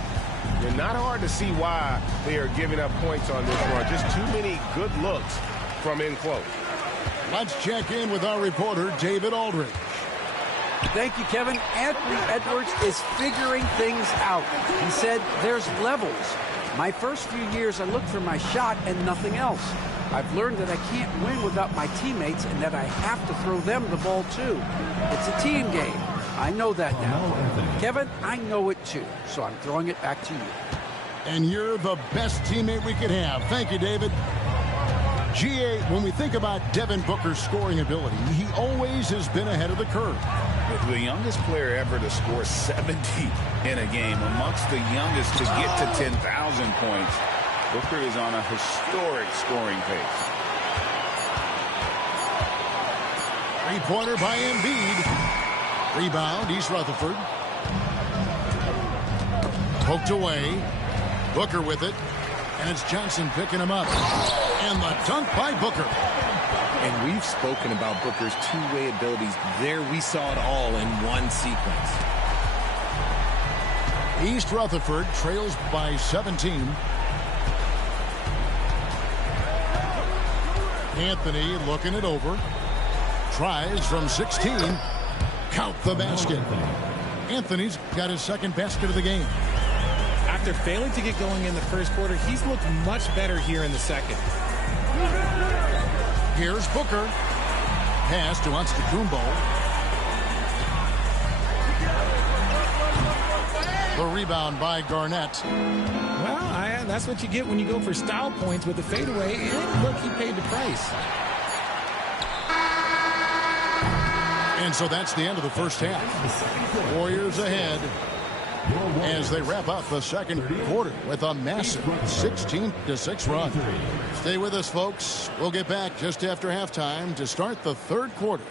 It's not hard to see why they are giving up points on this run. Just too many good looks from in close. Let's check in with our reporter, David Aldridge. Thank you, Kevin. Anthony Edwards is figuring things out. He said there's levels. My first few years, I looked for my shot and nothing else. I've learned that I can't win without my teammates and that I have to throw them the ball, too. It's a team game. I know that now. Kevin, I know it, too. So I'm throwing it back to you. And you're the best teammate we could have. Thank you, David. GA, when we think about Devin Booker's scoring ability, he always has been ahead of the curve. The youngest player ever to score 70 in a game, amongst the youngest to get to 10,000 points. Booker is on a historic scoring pace. Three-pointer by Embiid. Rebound, East Rutherford. Poked away. Booker with it. And it's Johnson picking him up. And the dunk by Booker. And we've spoken about Booker's two-way abilities. There we saw it all in one sequence. East Rutherford trails by 17. Anthony looking it over. Tries from 16. Count the basket. Anthony's got his second basket of the game. After failing to get going in the first quarter, he's looked much better here in the second. Here's Booker. Pass to Antetokounmpo. The rebound by Garnett. Well, that's what you get when you go for style points with the fadeaway. And look, he paid the price. And so that's the end of the first half. Warriors ahead as they wrap up the second quarter with a massive 16-6 run. Stay with us, folks. We'll get back just after halftime to start the third quarter.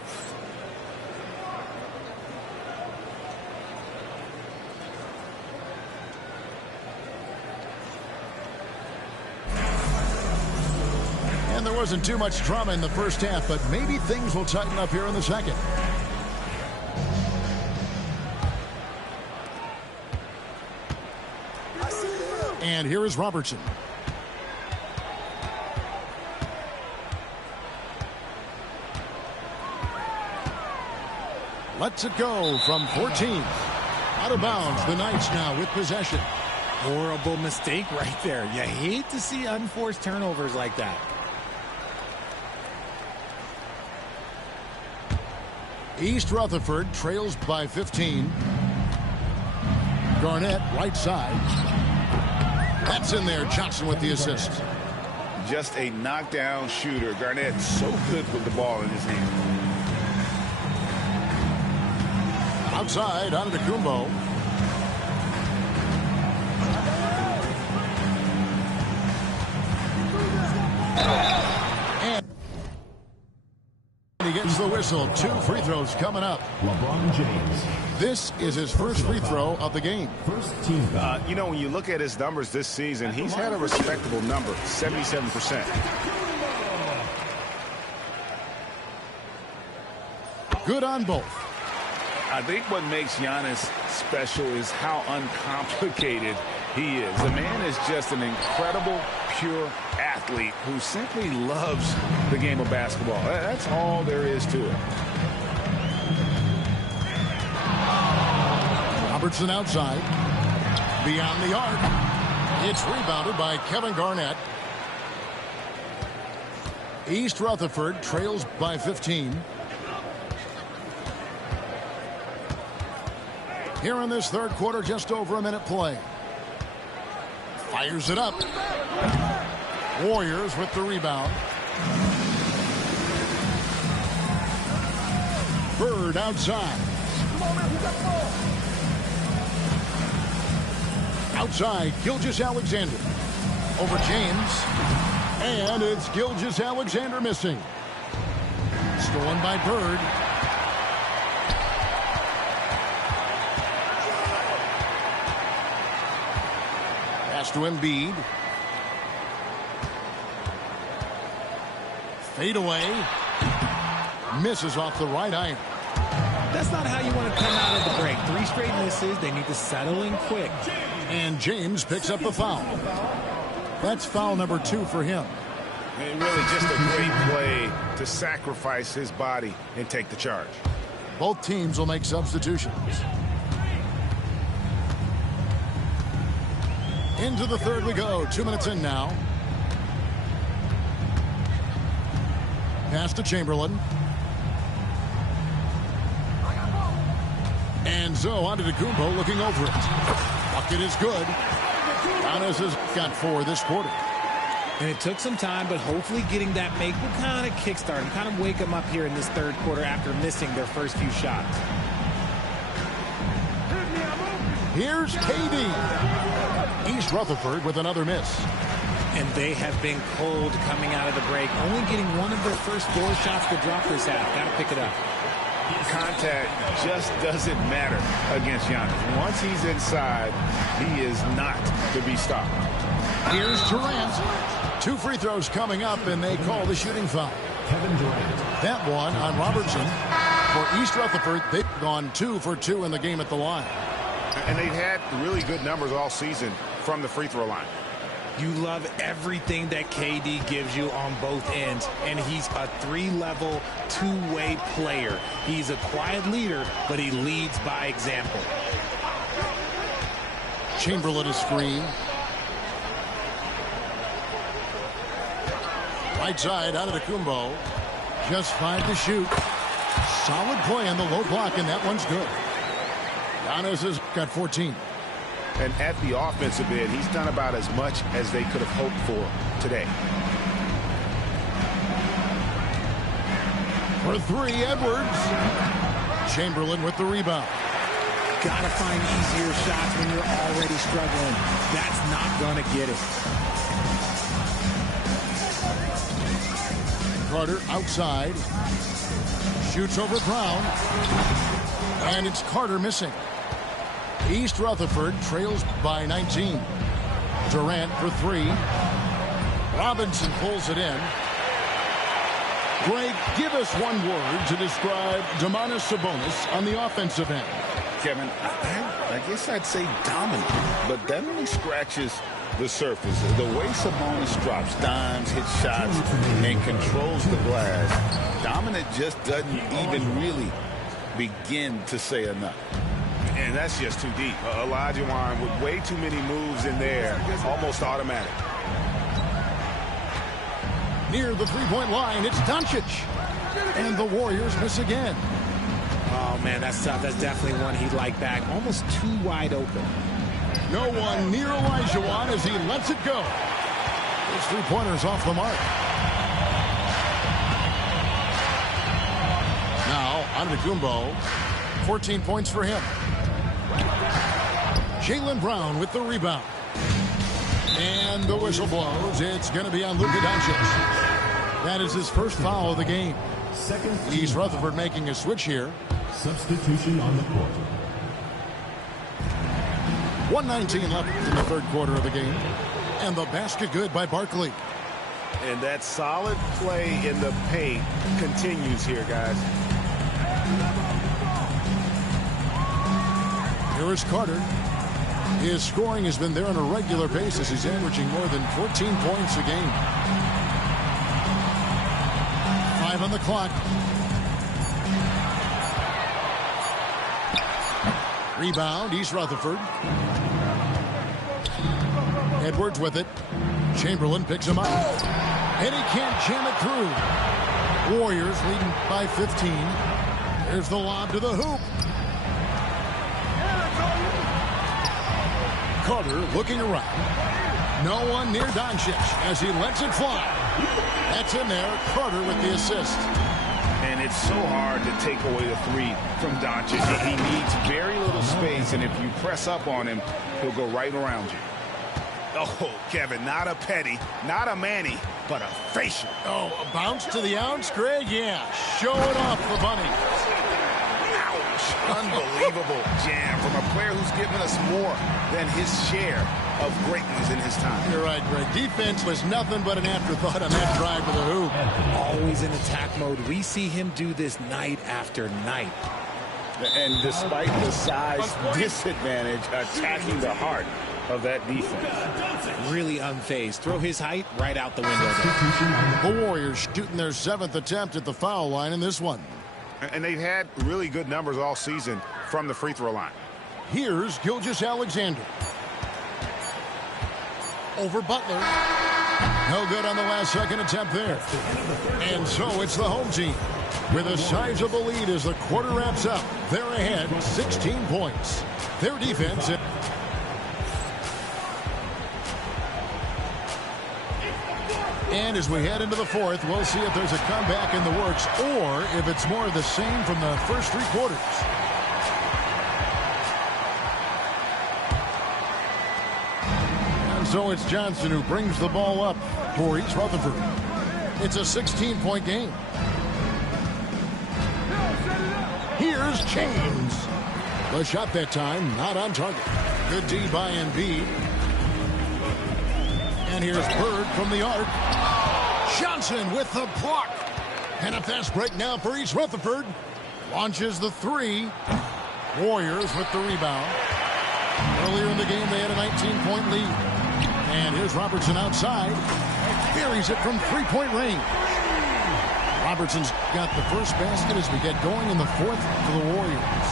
And there wasn't too much drama in the first half, but maybe things will tighten up here in the second. And here is Robertson. Lets it go from 14. Out of bounds, the Knights now with possession. Horrible mistake right there. You hate to see unforced turnovers like that. East Rutherford trails by 15. Garnett, right side. That's in there. Johnson with the assist. Just a knockdown shooter. Garnett so good with the ball in his hand. Outside, Antetokounmpo. And he gets the whistle. 2 free throws coming up. LeBron James. This is his first free throw of the game. First team foul. You know, when you look at his numbers this season, he's had a respectable number, 77%. Good on both. I think what makes Giannis special is how uncomplicated he is. The man is just an incredible, pure athlete who simply loves the game of basketball. That's all there is to it. Robertson outside. Beyond the arc. It's rebounded by Kevin Garnett. East Rutherford trails by 15. Here in this third quarter, just over a minute play. Fires it up. Warriors with the rebound. Bird outside. Outside, Gilgeous-Alexander. Over James. And it's Gilgeous-Alexander missing. Stolen by Bird. Pass to Embiid. Fade away. Misses off the right iron. That's not how you want to come out of the break. 3 straight misses. They need to settle in quick. And James picks up the foul. That's foul number 2 for him. And really just a great play to sacrifice his body and take the charge. Both teams will make substitutions. Into the third we go. 2 minutes in now. Pass to Chamberlain. And Zoe Antetokounmpo looking over it. Bucket is good. Giannis has got 4 this quarter. And it took some time, but hopefully getting that make will kind of kickstart him, kind of wake them up here in this third quarter after missing their first few shots. Here's KD. East Rutherford with another miss. And they have been cold coming out of the break, only getting one of their first 4 shots to drop this half. Got to pick it up. contact just doesn't matter against Giannis. Once he's inside, he is not to be stopped. Here's Durant. 2 free throws coming up, and they call the shooting foul. Kevin Durant. That one on Robertson. For East Rutherford, they've gone 2 for 2 in the game at the line. And they've had really good numbers all season from the free throw line. You love everything that KD gives you on both ends, and he's a 3-level, 2-way player. He's a quiet leader, but he leads by example. Chamberlain a screen. Right side out of the Kumbo. Just 5 to shoot. Solid play on the low block, and that one's good. Giannis has got 14. And at the offensive end, he's done about as much as they could have hoped for today. For 3, Edwards. Chamberlain with the rebound. Gotta find easier shots when you're already struggling. That's not gonna get it. Carter outside. Shoots over Brown. And it's Carter missing. East Rutherford trails by 19. Durant for 3. Robinson pulls it in. Greg, give us one word to describe Domantas Sabonis on the offensive end. Kevin, I guess I'd say dominant, but that only scratches the surface. The way Sabonis drops dimes, hits shots, and controls the glass, dominant just doesn't even really begin to say enough. And that's just too deep. Olajuwon with way too many moves in there, almost automatic. Near the three-point line, it's Doncic. And the Warriors miss again. Oh, man, that's tough. That's definitely one he'd like back. Almost too wide open. No one near Olajuwon as he lets it go. His three-pointer's off the mark. Now, Antetokounmpo. 14 points for him. Jaylen Brown with the rebound. And the whistle blows. It's going to be on Luka Doncic. That is his first foul of the game. East Rutherford making a switch here. Substitution on the court. 1:19 left in the third quarter of the game. And the basket good by Barkley. And that solid play in the paint continues here, guys. Here is Carter. His scoring has been there on a regular basis. He's averaging more than 14 points a game. 5 on the clock. Rebound, East Rutherford. Edwards with it. Chamberlain picks him up. And he can't jam it through. Warriors leading by 15. There's the lob to the hoop. Carter looking around. No one near Doncic as he lets it fly. That's in there. Carter with the assist. And it's so hard to take away the 3 from Doncic. He needs very little space, and if you press up on him, he'll go right around you. Oh, Kevin, not a petty, not a Manny, but a facial. Oh, a bounce to the ounce, Greg? Yeah, showing off the bunny. Ouch. Unbelievable jam from a player who's given us more than his share of greatness in his time. You're right, Greg. Defense was nothing but an afterthought on that drive to the hoop. Always in attack mode. We see him do this night after night. And despite the size disadvantage, attacking the heart of that defense. Really unfazed. Throw his height right out the window. The Warriors shooting their 7th attempt at the foul line in this one. And they've had really good numbers all season from the free throw line. Here's Gilgeous-Alexander. Over Butler. No good on the last second attempt there. And so it's the home team with a sizable lead as the quarter wraps up. They're ahead 16 points. Their defense. And as we head into the fourth, we'll see if there's a comeback in the works or if it's more of the same from the first 3 quarters. And so it's Johnson who brings the ball up for East Rutherford. It's a 16-point game. Here's James. The shot that time, not on target. Good D by Embiid. And here's Bird from the arc. Johnson with the block. And a fast break now for East Rutherford. Launches the three. Warriors with the rebound. Earlier in the game, they had a 19-point lead. And here's Robertson outside. Buries it from three-point range. Robertson's got the first basket as we get going in the fourth for the Warriors.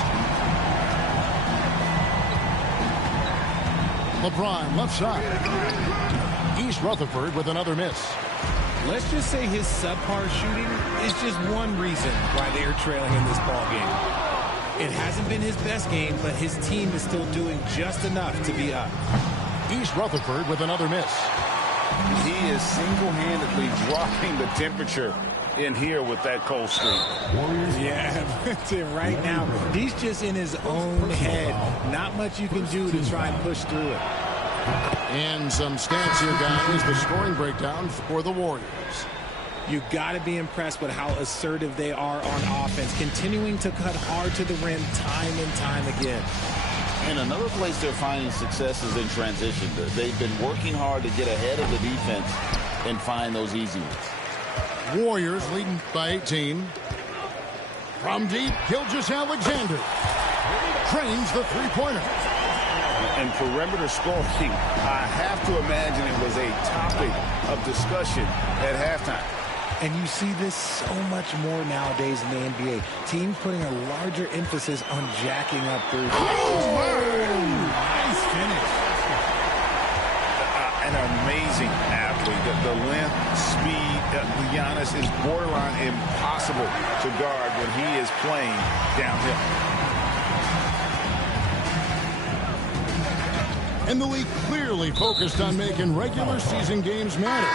LeBron left side. East Rutherford with another miss. Let's just say his subpar shooting is just one reason why they are trailing in this ball game. It hasn't been his best game, but his team is still doing just enough to be up. East Rutherford with another miss. He is single-handedly dropping the temperature in here with that cold streak. Yeah, that's it right now. He's just in his own head. Not much you can do to try and push through it. And some stats here, guys. The scoring breakdown for the Warriors. You got to be impressed with how assertive they are on offense, continuing to cut hard to the rim time and time again. And another place they're finding success is in transition. They've been working hard to get ahead of the defense and find those easy ones. Warriors leading by 18. From deep, Gilgeous-Alexander trains the three-pointer. And perimeter scoring, I have to imagine it was a topic of discussion at halftime. And you see this so much more nowadays in the NBA. Teams putting a larger emphasis on jacking up threes. Nice finish. An amazing athlete. The length, speed, Giannis is borderline impossible to guard when he is playing downhill. And the league clearly focused on making regular season games matter.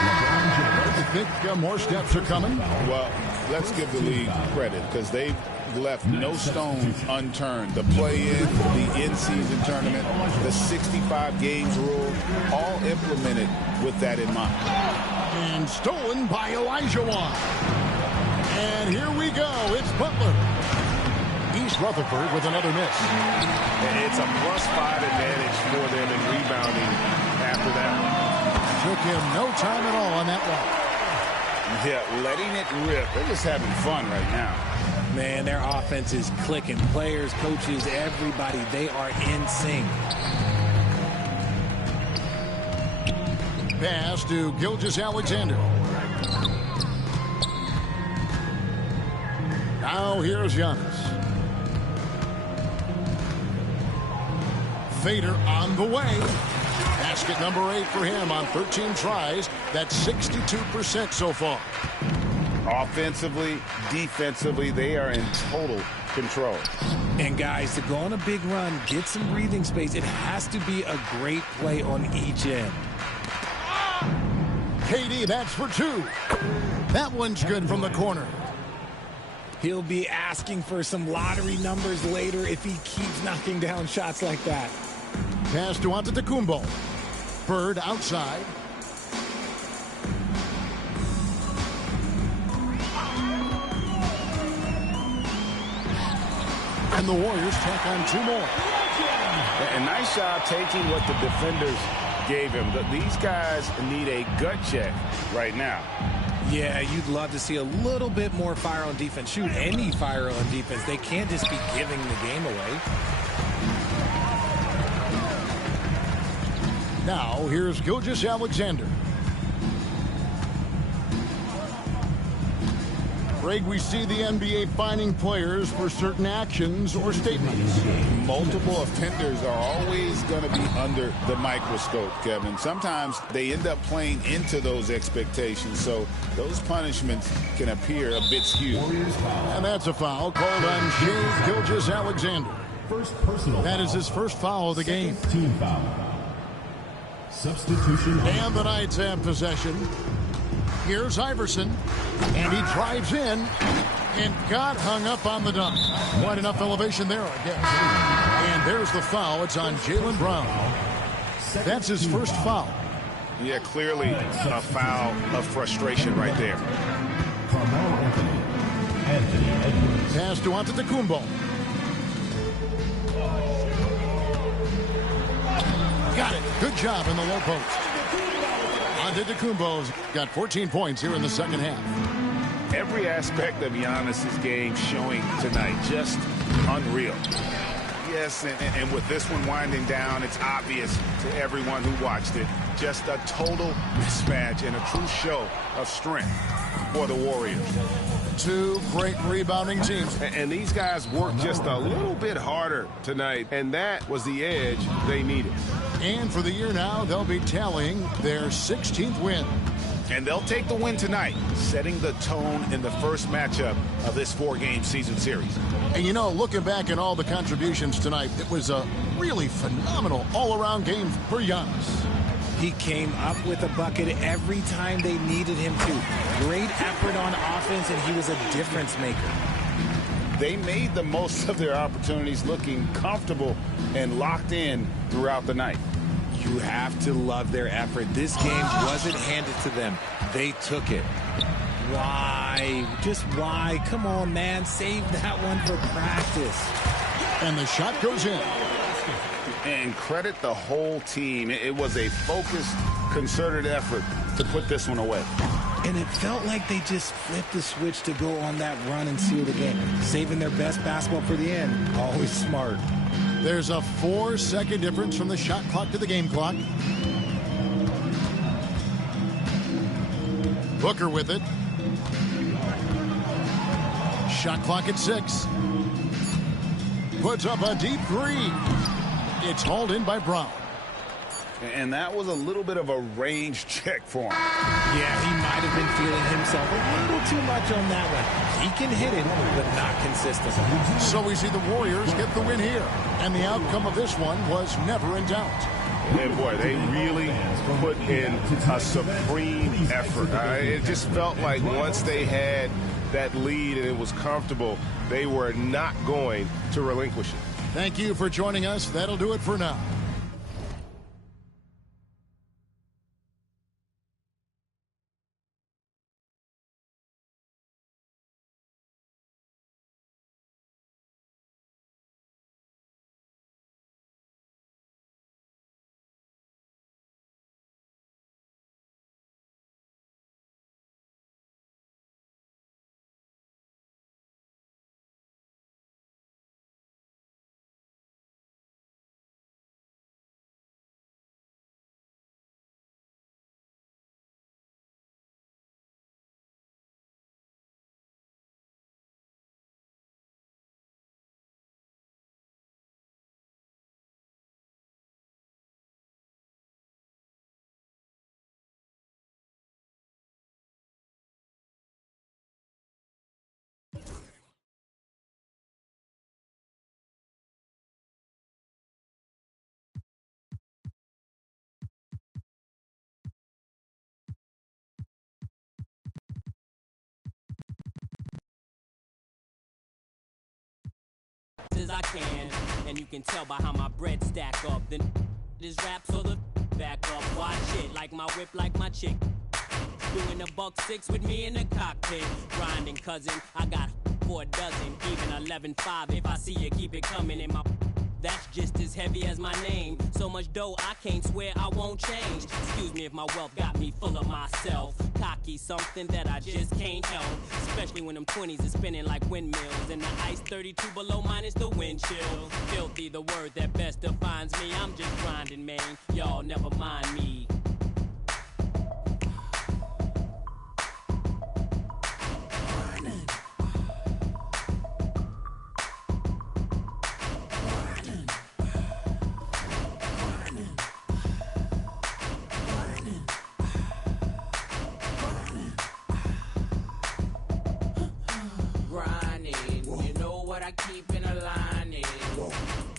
Do you think more steps are coming? Well, let's give the league credit because they've left no stone unturned. The play-in, the in-season tournament, the 65 games rule, all implemented with that in mind. And stolen by Elijah Wan. And here we go. It's Butler. East Rutherford with another miss. It's a +5 advantage for them in rebounding after that one. Took him no time at all on that one. Yeah, letting it rip. They're just having fun right now. Man, their offense is clicking. Players, coaches, everybody, they are in sync. Pass to Gilgeous-Alexander. Now here's Giannis. Fader on the way. Basket number 8 for him on 13 tries. That's 62% so far. Offensively, defensively, they are in total control. And guys, to go on a big run, get some breathing space, it has to be a great play on each end. KD, that's for 2. That one's good from the corner. He'll be asking for some lottery numbers later if he keeps knocking down shots like that. Pass to Antetokounmpo. Bird outside. And the Warriors tack on 2 more. And nice job taking what the defenders gave him. These guys need a gut check right now. Yeah, you'd love to see a little bit more fire on defense. Shoot, any fire on defense. They can't just be giving the game away. Now, here's Gilgeous-Alexander. Greg, we see the NBA fining players for certain actions or statements. Multiple offenders are always going to be under the microscope, Kevin. Sometimes they end up playing into those expectations, so those punishments can appear a bit skewed. And that's a foul called on Shai Gilgeous-Alexander. That is his first foul of the game. Team foul. Substitution. And the Knights have possession. Here's Iverson, and he drives in and got hung up on the dunk. Quite enough elevation there, I guess. And there's the foul. It's on Jaylen Brown. That's his first foul. Yeah, clearly a foul of frustration right there. Carmelo Anthony Edwards. Pass to Antetokounmpo. Got it. Good job in the low post. Antetokounmpo's got 14 points here in the second half. Every aspect of Giannis's game showing tonight, just unreal. Yes, and with this one winding down, it's obvious to everyone who watched it. Just a total mismatch and a true show of strength for the Warriors. Two great rebounding teams. And these guys worked just a little bit harder tonight, and that was the edge they needed. And for the year now, they'll be tallying their 16th win. And they'll take the win tonight, setting the tone in the first matchup of this 4-game season series. And you know, looking back at all the contributions tonight, it was a really phenomenal all-around game for Giannis. He came up with a bucket every time they needed him to. Great effort on offense, and he was a difference maker. They made the most of their opportunities, looking comfortable and locked in throughout the night. You have to love their effort. This game wasn't handed to them. They took it. Why? Just why? Come on, man. Save that one for practice. And the shot goes in. And credit the whole team. It was a focused, concerted effort to put this one away. And it felt like they just flipped the switch to go on that run and seal the game. Saving their best basketball for the end. Always smart. There's a 4-second difference from the shot clock to the game clock. Booker with it. Shot clock at 6. Puts up a deep three. It's hauled in by Brown. And that was a little bit of a range check for him. Yeah, he might have been feeling himself a little too much on that one. He can hit it, but not consistently. So we see the Warriors get the win here. And the outcome of this one was never in doubt. And boy, they really put in a supreme effort. It just felt like once they had that lead and it was comfortable, they were not going to relinquish it. Thank you for joining us. That'll do it for now. As I can, and you can tell by how my bread stack up. Then this rap so the back up. Watch it, like my whip, like my chick. Doing a $1.6 with me in the cockpit. Grinding, cousin, I got 4 dozen, even 11.5. If I see you, keep it coming in my. That's just as heavy as my name. So much dough, I can't swear I won't change. Excuse me if my wealth got me full of myself. Cocky, something that I just can't help. Especially when them 20s are spinning like windmills. And the ice 32 below minus the wind chill. Filthy, the word that best defines me. I'm just grinding, man. Y'all never mind me.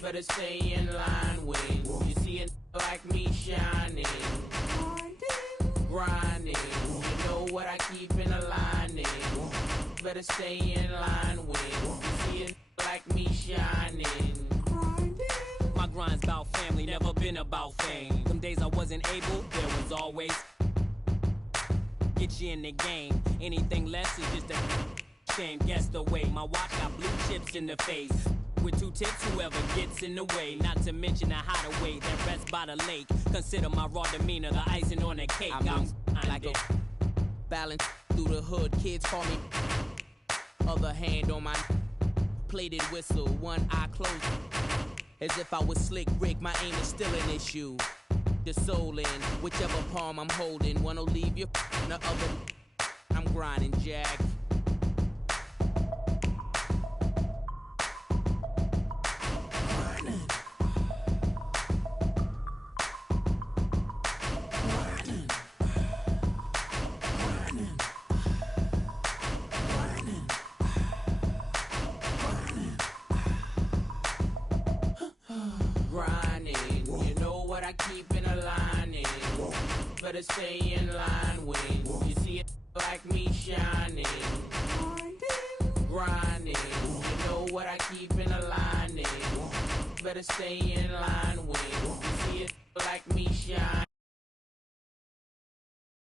Better stay in line with. You see it like me shining. Grinding. You know what I keep in a lining. Better stay in line with. You see it like me shining. My grind's about family, never been about fame. Some days I wasn't able, there was always. Get you in the game. Anything less is just a shame. Guess the way. My watch got blue chips in the face. with 2 tips, whoever gets in the way. Not to mention the hideaway that rests by the lake. Consider my raw demeanor the icing on the cake. I'm like a balance through the hood. Kids call me. Other hand on my plated whistle, one eye closed. As if I was Slick Rick, my aim is still an issue. The soul in whichever palm I'm holding. One'll leave you, the other. I'm grinding, Jack. Better stay in line when you see it like me shining. Grinding, you know what I keep in a line. Better stay in line